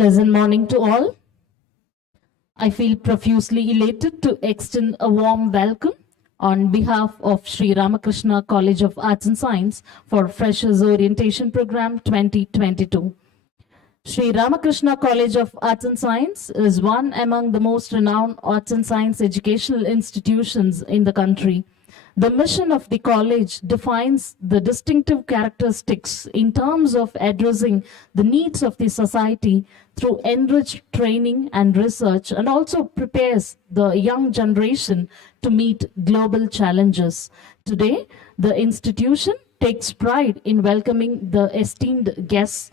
Pleasant morning to all. I feel profusely elated to extend a warm welcome on behalf of Sri Ramakrishna College of Arts and Science for Freshers Orientation Program 2022. Sri Ramakrishna College of Arts and Science is one among the most renowned arts and science educational institutions in the country. The mission of the college defines the distinctive characteristics in terms of addressing the needs of the society through enriched training and research, and also prepares the young generation to meet global challenges. Today, the institution takes pride in welcoming the esteemed guests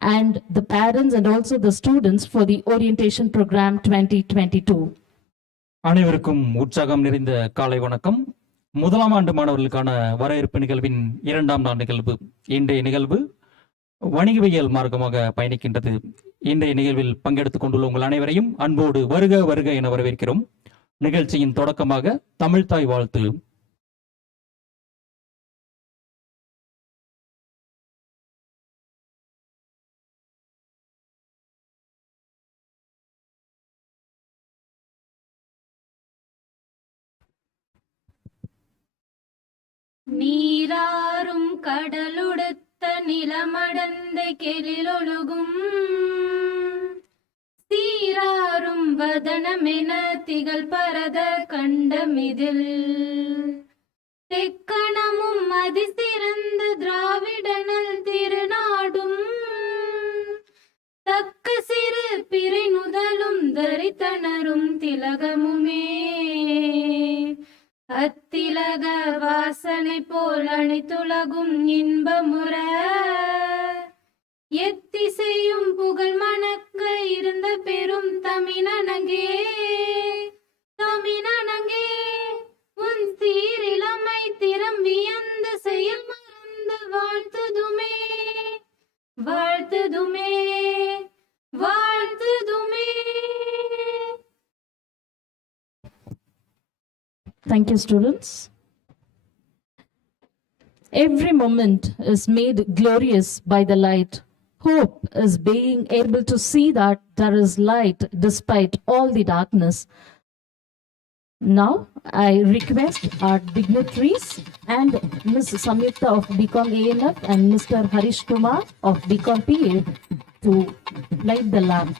and the parents and also the students for the orientation program 2022. அனைவருக்கும் உற்சாகம் நிறைந்த காலை வணக்கம். முதலாம் ஆண்டு மாணவர்களுக்கான வரவேற்பு நிகழ்வின் இரண்டாம் நாள் நிகழ்வு. இன்றைய நிகழ்வு வணிகவியல் மார்க்கமாக பயணிக்கின்றது. இன்றைய நிகழ்வில் பங்கெடுத்துக் கொண்டுள்ள உங்கள் அனைவரையும் அன்போடு வருக வருக என வரவேற்கிறோம். நிகழ்ச்சியின் தொடக்கமாக தமிழ்தாய் வாழ்த்து. நீராறும் கடலுடுத்த நிலமடந்த கெழிலொழுகும் சீராறும் வதனமென திகழ் பரத கண்டமிதில் தெக்கணமும் அதிசிறந்த திராவிடனல் திருநாடும் தக்க சிறு பிறை நுதலும் தரித்தனரும் திலகமுமே அத்திலக வாசனை போல் அனைத்துலகும் இன்பமுற எத்திசையும் புகழ் மணக்க இருந்த பெரும் தமிழனங்கே தமிழனங்கே உன் சீரிலமை திறம் வியந்த செயல் மறந்த வாழ்த்துதுமே வாழ்த்துதுமே வாழ்த்துதுமே. Thank you, students. Every moment is made glorious by the light. Hope is being able to see that there is light despite all the darkness. Now, I request our dignitaries and Ms. Samyukta of BCom ANF and Mr. Harish Kumar of BCom PA to light the lamp.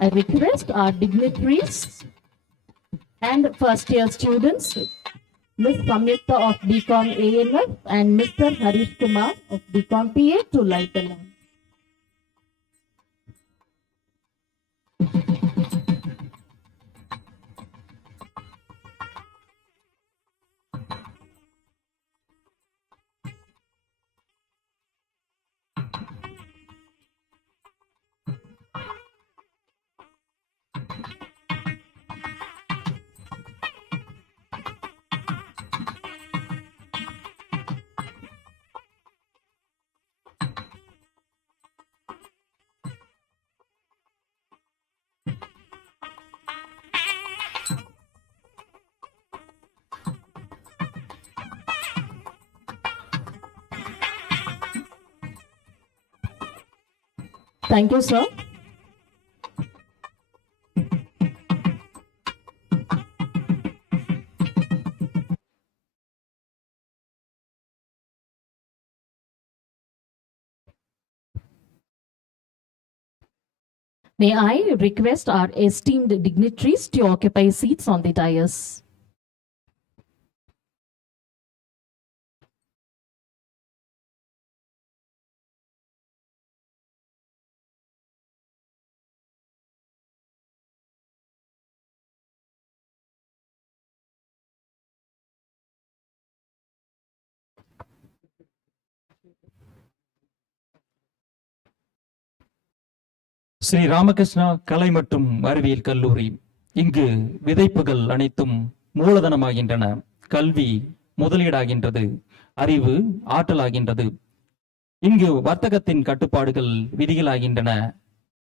I request our dignitaries and first year students, Ms. Samyukta of BCom ANF and Mr. Harish Kumar of BCom PA to light the lamp. Thank you, sir. May I request our esteemed dignitaries to occupy seats on the dais. Sri ராமகிருஷ்ணா கலை மற்றும் அறிவியல் கல்லூரி. இங்கு விதைப்புகள் அனைத்தும் மூலதனமாகின்றன. கல்வி முதலீடாகின்றது. அறிவு ஆற்றலாகின்றது. இங்கு வர்த்தகத்தின் கட்டுப்பாடுகள் விதிகளாகின்றன.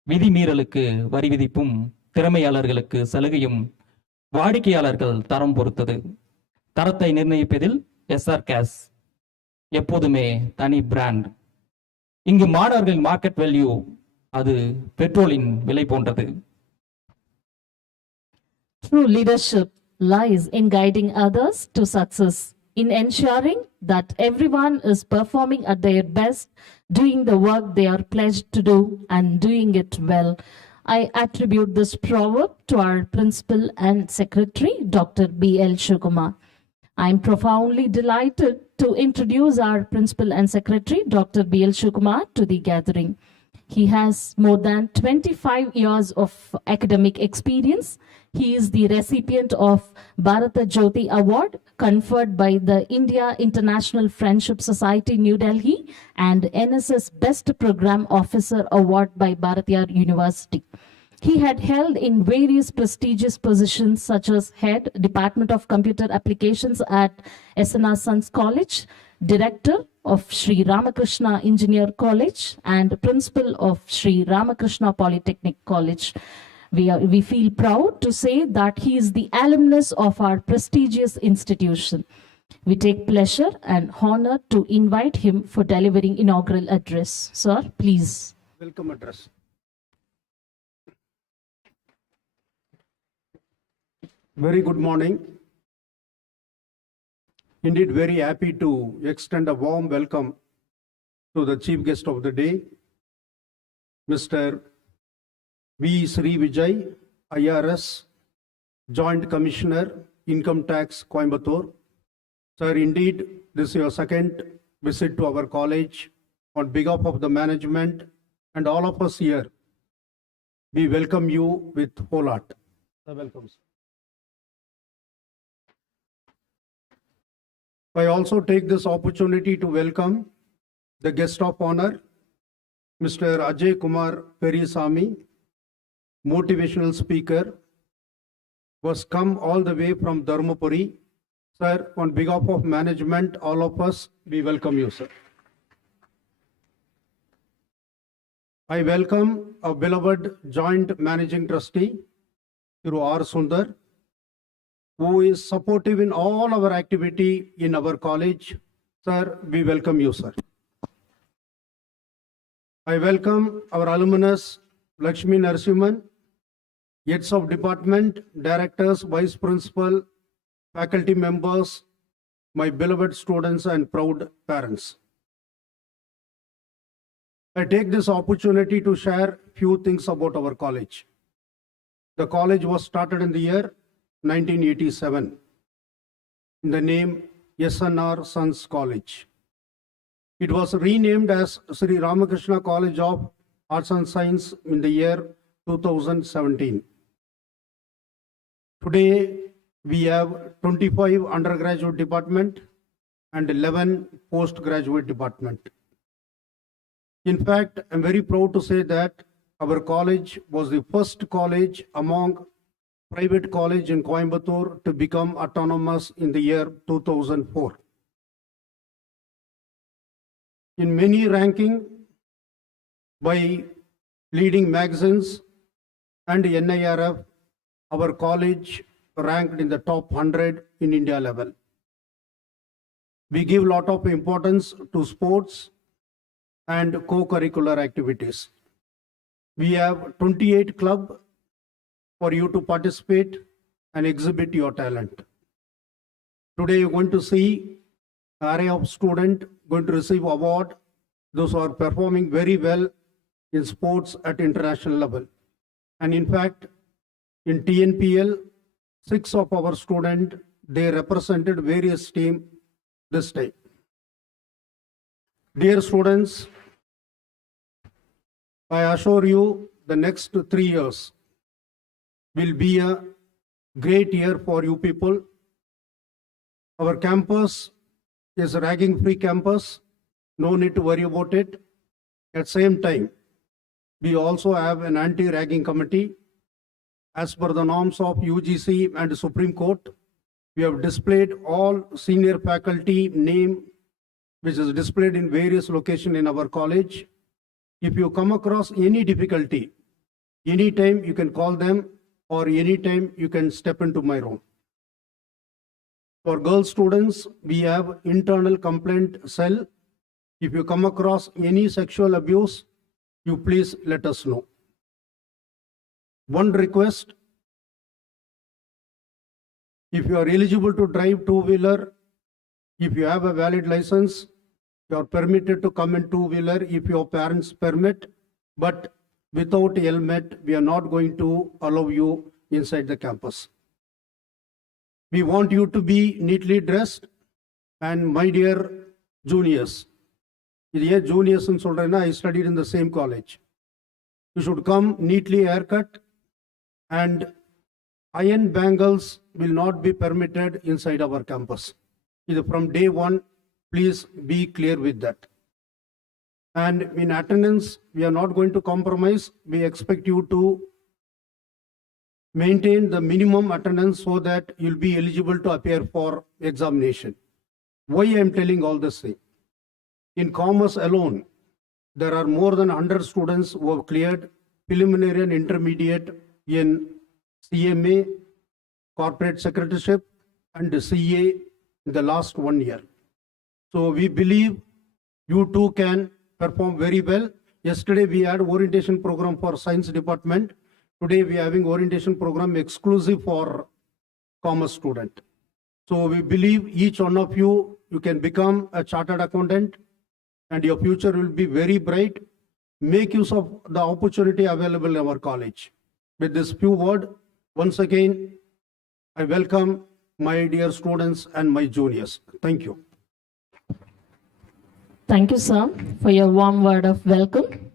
விதிமீறலுக்கு வரி விதிப்பும் திறமையாளர்களுக்கு சலுகையும் வாடிக்கையாளர்கள் தரம் பொறுத்தது. தரத்தை நிர்ணயிப்பதில் SRCAS எப்போதுமே தனி பிராண்ட். இங்கு மாணவர்களின் மார்க்கெட் வேல்யூ அது பெட்ரோலின் விலை போன்றது. True leadership lies in guiding others to success, in ensuring that everyone is performing at their best, doing the work they are pledged to do and doing it well. I attribute this proverb to our principal and secretary, Dr. B.L. Ajaykumar. I am profoundly delighted to introduce our principal and secretary, Dr. B.L. Ajaykumar, to the gathering. He has more than 25 years of academic experience. He is the recipient of Bharata Jyoti Award conferred by the India International Friendship Society, New Delhi, and NSS Best Program Officer Award by Bharatiyar University. He had held in various prestigious positions such as Head, Department of Computer Applications at SNR Sons College, Director of Sri Ramakrishna Engineer College, and Principal of Sri Ramakrishna Polytechnic College. We feel proud to say that he is the alumnus of our prestigious institution. We take pleasure and honor to invite him for delivering inaugural address. Sir, please. Welcome address. Very good morning. Indeed, very happy to extend a warm welcome to the chief guest of the day, Mr. Srivijay IRS, Joint Commissioner, Income Tax, Coimbatore. Sir, indeed, this is your second visit to our college. On behalf of the management and all of us here, we welcome you with whole heart. Sir, welcome. I also take this opportunity to welcome the guest of honor, Mr. Ajaykumar Periasamy, motivational speaker, was come all the way from Dharmapuri. Sir, on behalf of management, all of us, we welcome you, sir. I welcome our beloved joint managing trustee, Thiru R. Sundar, who is supportive in all our activity in our college. Sir, we welcome you, sir. I welcome our alumnus, Lakshmi Narasimhan, heads of department, directors, vice principal, faculty members, my beloved students and proud parents. I take this opportunity to share few things about our college. The college was started in the year 1987 in the name SNR Sons College. It was renamed as Sri Ramakrishna College of Arts and Science in the year 2017. Today, we have 25 undergraduate department and 11 postgraduate department. In fact, I'm very proud to say that our college was the first college among private college in Coimbatore to become autonomous in the year 2004. In many ranking by leading magazines and NIRF, our college ranked in the top 100 in India level. We give a lot of importance to sports and co-curricular activities. We have 28 clubs for you to participate and exhibit your talent. Today you're going to see an array of students going to receive award. Those who are performing very well in sports at international level. And in fact, in TNPL, 6 of our students, they represented various teams this day. Dear students, I assure you the next 3 years will be a great year for you people. Our campus is a ragging-free campus. No need to worry about it. At the same time, we also have an anti-ragging committee. As per the norms of UGC and Supreme Court, we have displayed all senior faculty name, which is displayed in various locations in our college. If you come across any difficulty, anytime you can call them or anytime you can step into my room. For girl students, we have internal complaint cell If you come across any sexual abuse, you please let us know. One request, if you are eligible to drive two-wheeler, if you have a valid license, you are permitted to come in two-wheeler if your parents permit, but without helmet, we are not going to allow you inside the campus. We want you to be neatly dressed, and my dear juniors, juniors in Solrena, I studied in the same college. You should come neatly haircut, and iron bangles will not be permitted inside our campus. Either from day one, please be clear with that. And in attendance, we are not going to compromise. We expect you to maintain the minimum attendance so that you'll be eligible to appear for examination. Why I am telling all this thing? In commerce alone, there are more than 100 students who have cleared preliminary and intermediate in CMA, corporate secretaryship, and CA in the last 1 year. So we believe you too can perform very well. Yesterday we had orientation program for science department. Today we are having orientation program exclusive for commerce student. So we believe each one of you can become a chartered accountant and your future will be very bright. Make use of the opportunity available in our college. With this few word, once again, I welcome my dear students and my juniors. Thank you. Thank you, sir, for your warm word of welcome.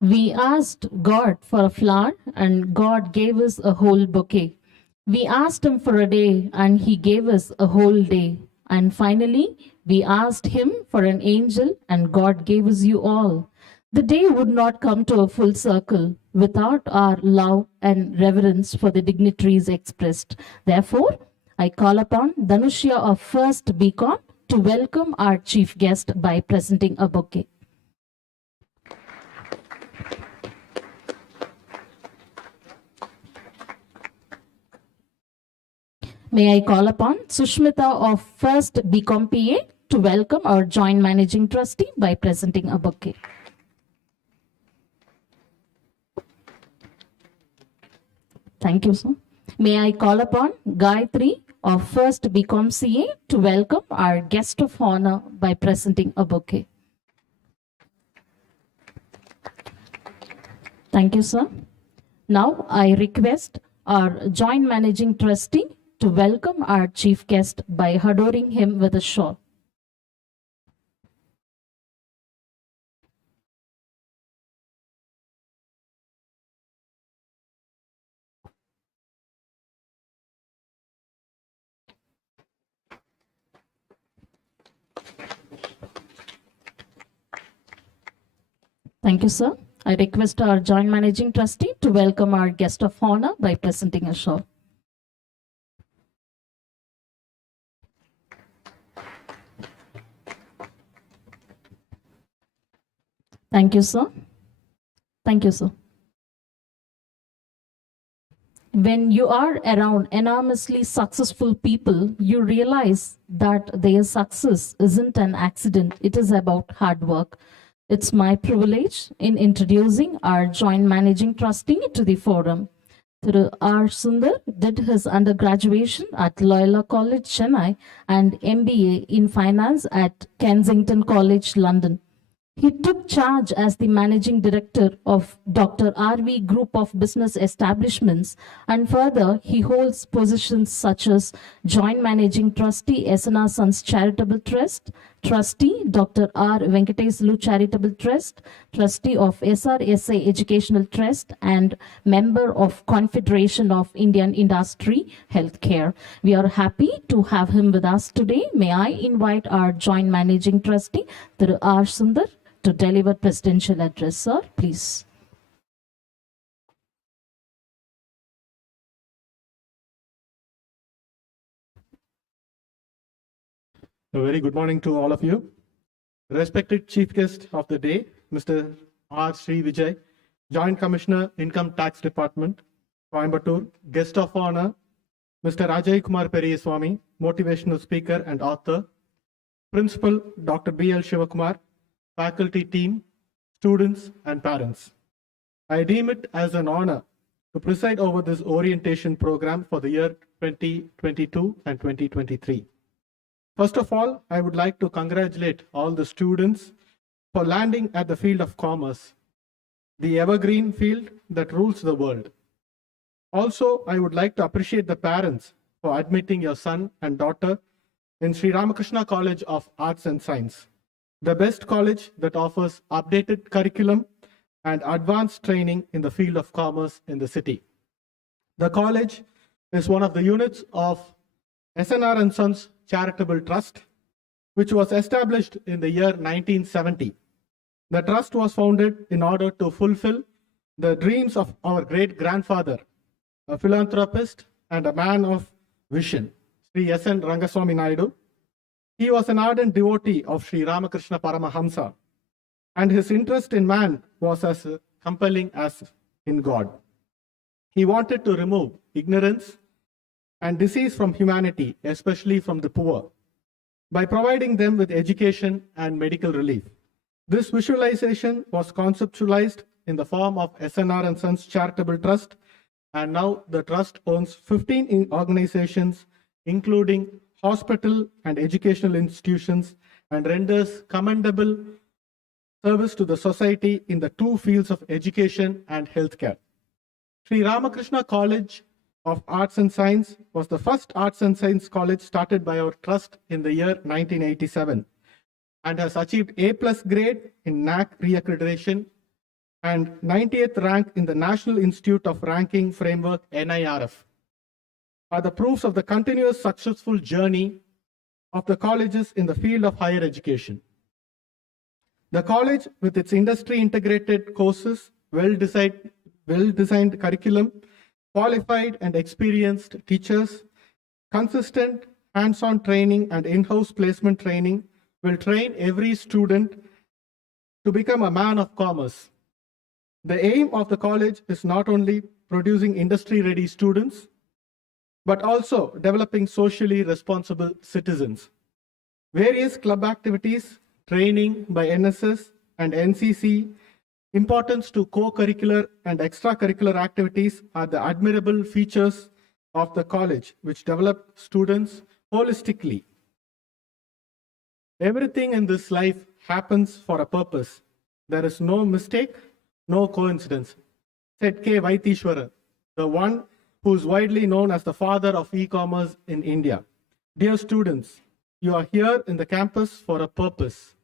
We asked God for a flower and God gave us a whole bouquet. We asked him for a day and he gave us a whole day. And finally, we asked him for an angel and God gave us you all. The day would not come to a full circle without our love and reverence for the dignitaries expressed. Therefore, I call upon Dhanushya of First BCom to welcome our chief guest by presenting a bouquet. May I call upon Sushmita of First BCom PA to welcome our Joint Managing Trustee by presenting a bouquet. Thank you, sir. May I call upon Gayatri of First BCom CA to welcome our guest of honor by presenting a bouquet. Thank you, sir. Now I request our Joint Managing Trustee to welcome our chief guest by adoring him with a shawl. Thank you, sir. I request our Joint Managing Trustee to welcome our guest of honor by presenting a shawl. Thank you, sir. Thank you, sir. When you are around enormously successful people, you realize that their success isn't an accident. It is about hard work. It's my privilege in introducing our Joint Managing Trustee to the forum. Thiru R. Sundar did his undergraduation at Loyola College, Chennai, and MBA in Finance at Kensington College, London. He took charge as the managing director of Dr. R.V. Group of Business Establishments, and further, he holds positions such as Joint Managing Trustee, S.N.R. Sons Charitable Trust, Trustee, Dr. R. Venkateslu Charitable Trust, Trustee of SRCAS Educational Trust, and member of Confederation of Indian Industry Healthcare. We are happy to have him with us today. May I invite our Joint Managing Trustee, Thiru R. Sundar, to deliver presidential address, sir, please. A very good morning to all of you. Respected Chief Guest of the day, Mr. R. Srivijay, Joint Commissioner, Income Tax Department, Coimbatore, Guest of Honor, Mr. Ajaykumar Periasamy, Motivational Speaker and Author, Principal Dr. B.L. Shivakumar, faculty team, students, and parents. I deem it as an honor to preside over this orientation program for the year 2022 and 2023. First of all, I would like to congratulate all the students for landing at the field of commerce, the evergreen field that rules the world. Also, I would like to appreciate the parents for admitting your son and daughter in Sri Ramakrishna College of Arts and Science, the best college that offers updated curriculum and advanced training in the field of commerce in the city. The college is one of the units of SNR and Sons Charitable Trust, which was established in the year 1970. The trust was founded in order to fulfill the dreams of our great-grandfather, a philanthropist and a man of vision, Sri S.N. Rangaswamy Naidu. He was an ardent devotee of Sri Ramakrishna Paramahamsa, and his interest in man was as compelling as in God. He wanted to remove ignorance and disease from humanity, especially from the poor, by providing them with education and medical relief. This visualization was conceptualized in the form of SNR and Sons Charitable Trust, and now the trust owns 15 organizations, including hospital and educational institutions, and renders commendable service to the society in the two fields of education and healthcare. Sri Ramakrishna College of Arts and Science was the first arts and science college started by our trust in the year 1987 and has achieved A+ grade in NAC reaccreditation and 90th rank in the National Institute of Ranking Framework NIRF, are the proofs of the continuous successful journey of the colleges in the field of higher education. The college, with its industry-integrated courses, well-designed curriculum, qualified and experienced teachers, consistent hands-on training and in-house placement training, will train every student to become a man of commerce. The aim of the college is not only producing industry-ready students, but also developing socially responsible citizens. Various club activities, training by NSS and NCC, importance to co-curricular and extracurricular activities are the admirable features of the college, which develop students holistically. Everything in this life happens for a purpose. There is no mistake, no coincidence, said K. Vaitishwara, the one who is widely known as the father of e-commerce in India. Dear students, you are here in the campus for a purpose.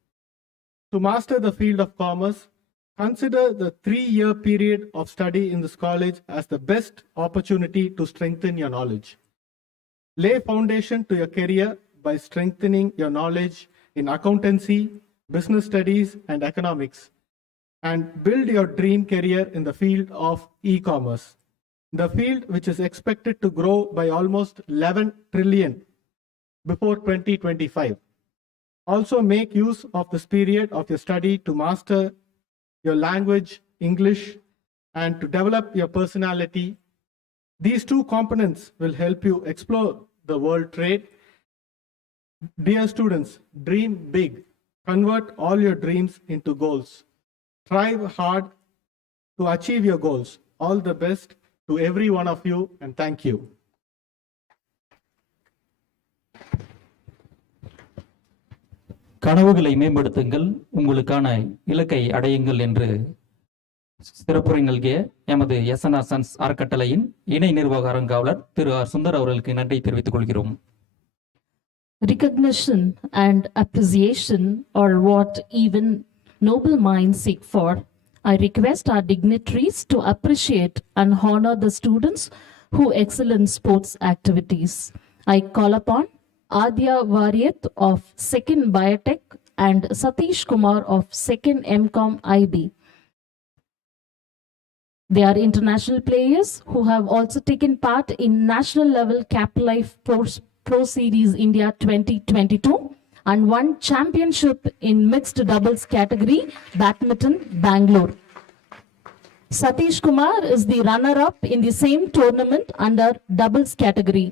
To master the field of commerce, consider the 3-year period of study in this college as the best opportunity to strengthen your knowledge. Lay foundation to your career by strengthening your knowledge in accountancy, business studies, and economics, and build your dream career in the field of e-commerce, the field which is expected to grow by almost 11 trillion before 2025. Also make use of this period of your study to master your language, English, and to develop your personality. These two components will help you explore the world trade. Dear students, dream big. Convert all your dreams into goals. Strive hard to achieve your goals. All the best to every one of you, and thank you. கனவுகளை மேம்படுத்துங்கள், உங்களுக்கான இலக்கை அடையுங்கள் என்று சிறப்புரை நல்கிய எமது SNR sons அறக்கட்டளையின் இணை நிர்வாக அரங்காவலர் திரு ஆர் சுந்தர் அவர்களுக்கு நன்றி தெரிவித்துக் கொள்கிறோம். Recognition and appreciation are what even noble minds seek for. I request our dignitaries to appreciate and honor the students who excel in sports activities. I call upon Adya Varyat of 2nd Biotech and Satish Kumar of 2nd MCom IB. They are international players who have also taken part in national level Cap Life Pro Series India 2022 and won championship in mixed doubles category badminton Bangalore. Satish Kumar is the runner-up in the same tournament under doubles category.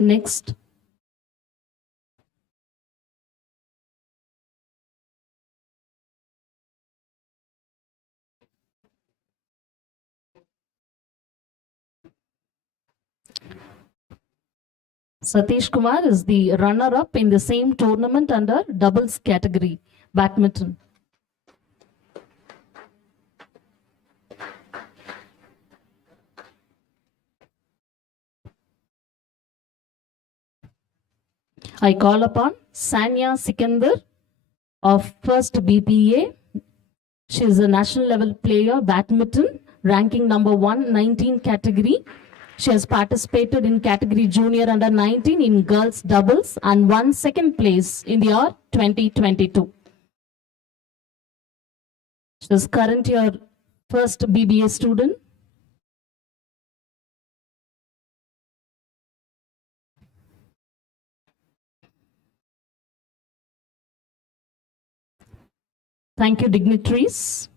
Next, Satish Kumar is the runner-up in the same tournament under doubles category, badminton. I call upon Sanya Sikandar of first BPA. She is a national level player, badminton, ranking number 119 category. She has participated in category junior under 19 in girls doubles and won second place in the year 2022. She is current year first BBA student. Thank you, dignitaries.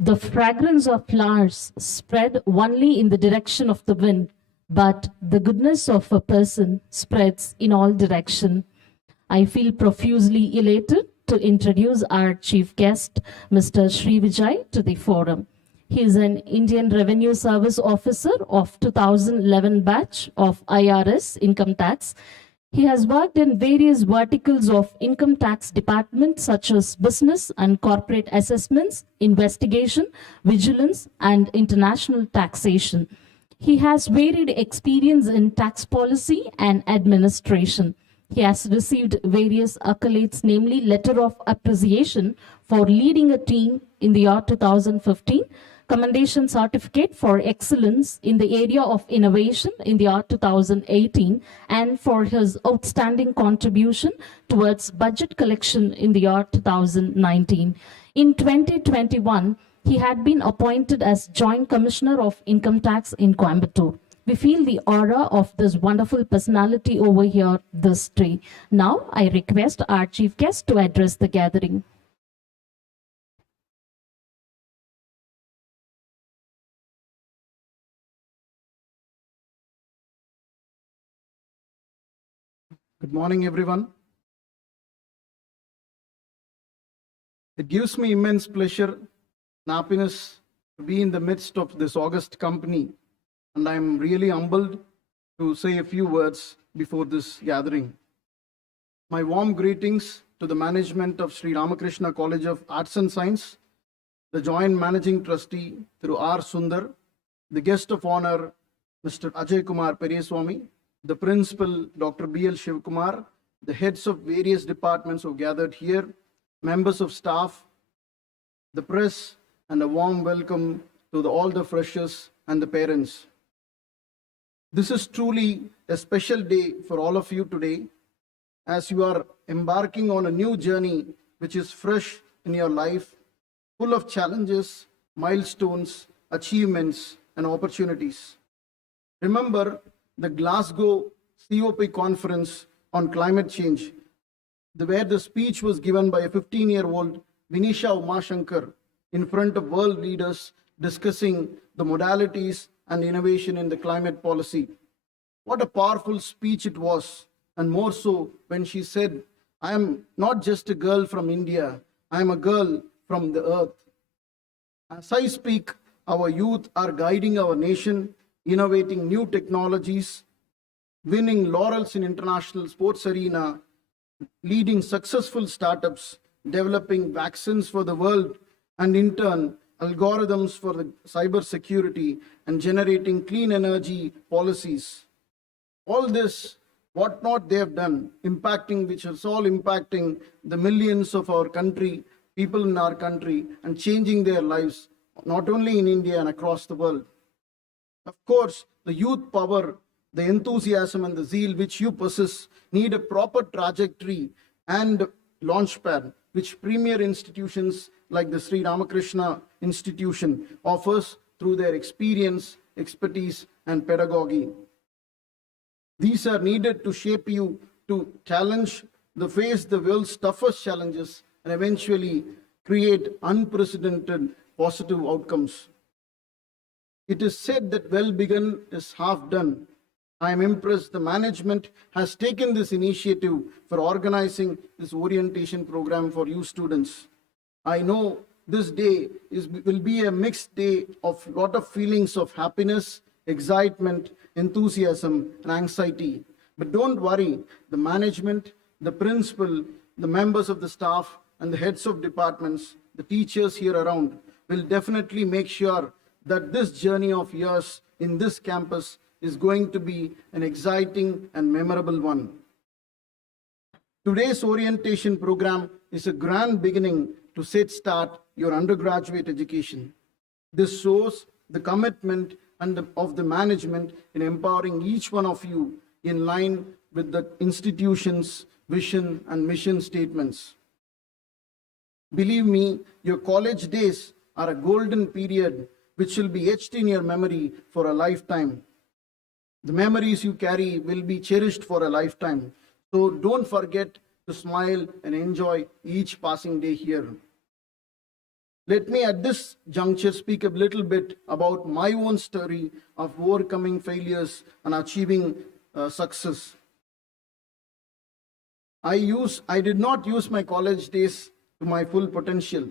The fragrance of flowers spread only in the direction of the wind, but the goodness of a person spreads in all direction. I feel profusely elated to introduce our chief guest, Mr. Srivijay, to the forum. He is an Indian Revenue Service Officer of 2011 batch of IRS income tax. He has worked in various verticals of income tax department such as business and corporate assessments, investigation, vigilance, and international taxation. He has varied experience in tax policy and administration. He has received various accolades, namely Letter of Appreciation for leading a team in the year 2015, Commendation Certificate for Excellence in the area of innovation in the year 2018, and for his outstanding contribution towards budget collection in the year 2019. In 2021, he had been appointed as Joint Commissioner of Income Tax in Coimbatore. We feel the aura of this wonderful personality over here this day. Now, I request our chief guest to address the gathering. Good morning, everyone. It gives me immense pleasure and happiness to be in the midst of this august company, and I'm really humbled to say a few words before this gathering. My warm greetings to the management of Sri Ramakrishna College of Arts and Science, the Joint Managing Trustee through R. Sundar, the guest of honor, Mr. Ajaykumar Periasamy, the principal, Dr. B.L. Shivkumar, the heads of various departments who gathered here, members of staff, the press, and a warm welcome to all the freshers and the parents. This is truly a special day for all of you today, as you are embarking on a new journey which is fresh in your life, full of challenges, milestones, achievements, and opportunities. Remember the Glasgow COP conference on climate change, where the speech was given by a 15-year-old Vinisha Umashankar in front of world leaders discussing the modalities and innovation in the climate policy. What a powerful speech it was, and more so when she said, "I am not just a girl from India, I am a girl from the earth." As I speak, our youth are guiding our nation, innovating new technologies, winning laurels in international sports arena, leading successful startups, developing vaccines for the world, and in turn, algorithms for the cyber security, and generating clean energy policies. All this, what not they have done, which is all impacting the millions of our country, people in our country, and changing their lives, not only in India and across the world. Of course, the youth power, the enthusiasm, and the zeal which you possess need a proper trajectory and launchpad, which premier institutions like the Sri Ramakrishna Institution offers through their experience, expertise, and pedagogy. These are needed to shape you to face the world's toughest challenges and eventually create unprecedented positive outcomes. It is said that well begun is half done. I am impressed the management has taken this initiative for organizing this orientation program for you students. I know this day will be a mixed day of lot of feelings of happiness, excitement, enthusiasm, and anxiety. But don't worry, the management, the principal, the members of the staff, and the heads of departments, the teachers here around will definitely make sure that this journey of yours in this campus is going to be an exciting and memorable one. Today's orientation program is a grand beginning to start your undergraduate education. This shows the commitment of the management in empowering each one of you in line with the institution's vision and mission statements. Believe me, your college days are a golden period which will be etched in your memory for a lifetime. The memories you carry will be cherished for a lifetime. So don't forget to smile and enjoy each passing day here. Let me at this juncture speak a little bit about my own story of overcoming failures and achieving success. I did not use my college days to my full potential.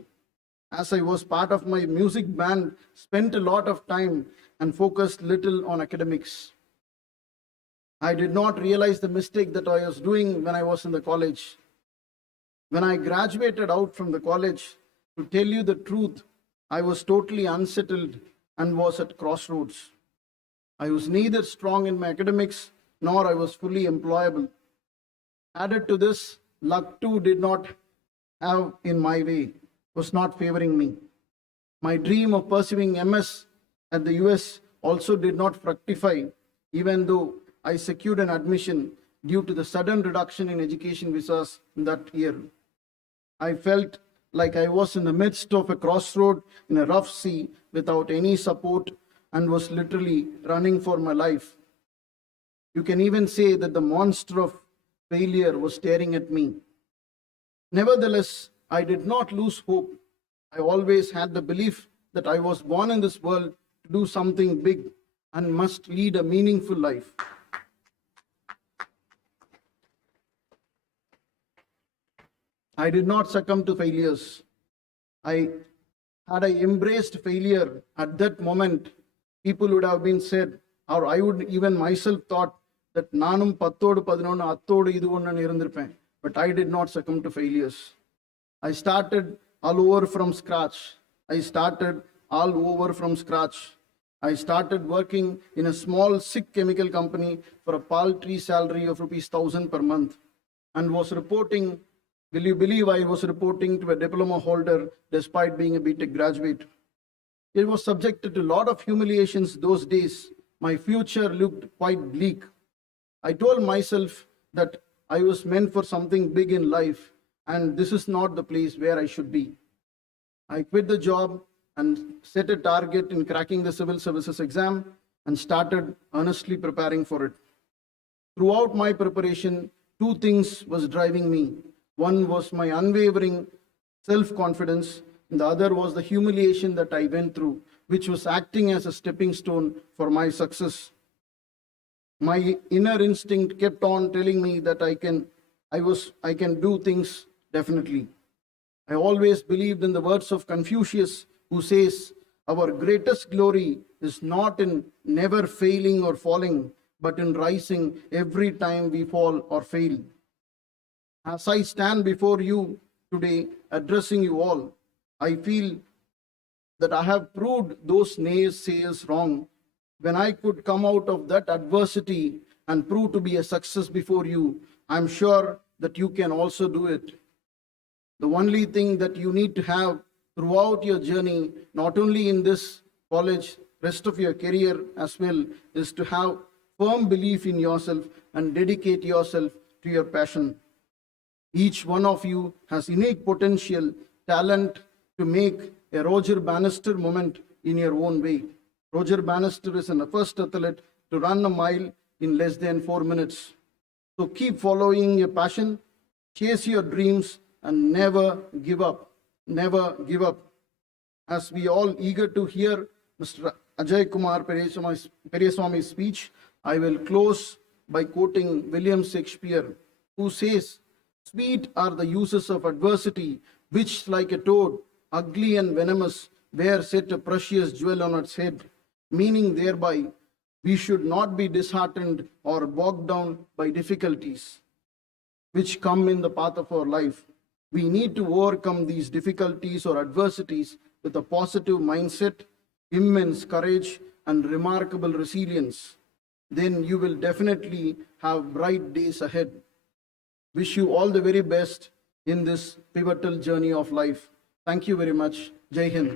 As I was part of my music band, spent a lot of time and focused little on academics. I did not realize the mistake that I was doing when I was in the college. When I graduated out from the college, to tell you the truth, I was totally unsettled and was at crossroads. I was neither strong in my academics nor I was fully employable. Added to this, luck too did not have in my way, was not favoring me. My dream of pursuing MS at the US also did not fructify, even though I secured an admission due to the sudden reduction in education visas in that year. I felt like I was in the midst of a crossroad in a rough sea without any support and was literally running for my life. You can even say that the monster of failure was staring at me. Nevertheless, I did not lose hope. I always had the belief that I was born in this world to do something big and must lead a meaningful life. I did not succumb to failures. Had I embraced failure at that moment, people would have been said, or I would even myself thought that nanum pattodu 11 attodu idu onnanu irundirpen. But I did not succumb to failures. I started all over from scratch. I started working in a small sick chemical company for a paltry salary of ₹1,000 per month and was reporting. Will you believe I was reporting to a diploma holder despite being a BTech graduate? It was subjected to a lot of humiliations those days. My future looked quite bleak. I told myself that I was meant for something big in life and this is not the place where I should be. I quit the job and set a target in cracking the civil services exam and started earnestly preparing for it. Throughout my preparation, two things was driving me. One was my unwavering self-confidence, and the other was the humiliation that I went through, which was acting as a stepping stone for my success. My inner instinct kept on telling me that I can do things definitely. I always believed in the words of Confucius, who says, "Our greatest glory is not in never failing or falling, but in rising every time we fall or fail." As I stand before you today, addressing you all, I feel that I have proved those naysayers wrong when I could come out of that adversity and prove to be a success before you. I'm sure that you can also do it. The only thing that you need to have throughout your journey, not only in this college, rest of your career as well, is to have firm belief in yourself and dedicate yourself to your passion. Each one of you has unique potential, talent to make a Roger Bannister moment in your own way. Roger Bannister is the first athlete to run a mile in less than 4 minutes. So keep following your passion, chase your dreams, and never give up. Never give up. As we all eager to hear Mr. Ajaykumar Periasamy's speech, I will close by quoting William Shakespeare, who says, "Sweet are the uses of adversity, which, like a toad, ugly and venomous, where set a precious jewel on its head," meaning thereby, we should not be disheartened or bogged down by difficulties which come in the path of our life. We need to overcome these difficulties or adversities with a positive mindset, immense courage, and remarkable resilience. Then you will definitely have bright days ahead. Wish you all the very best in this pivotal journey of life. Thank you very much. Jai Hind.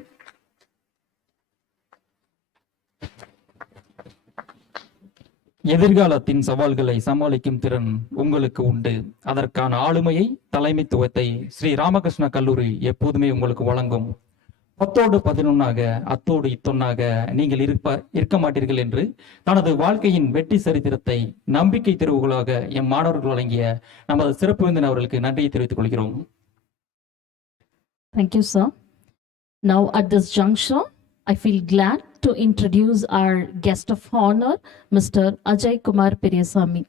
எதிர்காலத்தின் சவால்களை சமாளிக்கும் திறன் உங்களுக்கு உண்டு. அதற்கான ஆளுமையை, தலைமைத்துவத்தை ஸ்ரீ ராமகிருஷ்ணா கல்லூரி எப்போதுமே உங்களுக்கு வழங்கும். 10ஓடு 11ஆக, அத்தோடு இத்தொன்னாக நீங்கள் இருக்க மாட்டீர்கள் என்று தனது வாழ்க்கையின் வெற்றி சரித்திரத்தை நம்பிக்கை தெரிவுகளாக எம் மாணவர்கள் வழங்கிய நமது சிறப்பு விருந்தினர் அவர்களுக்கு நன்றியை தெரிவித்துக் கொள்கிறோம். Thank you, sir. Now, at this juncture, I feel glad to introduce our guest of honor, Mr. Ajaykumar Periasamy.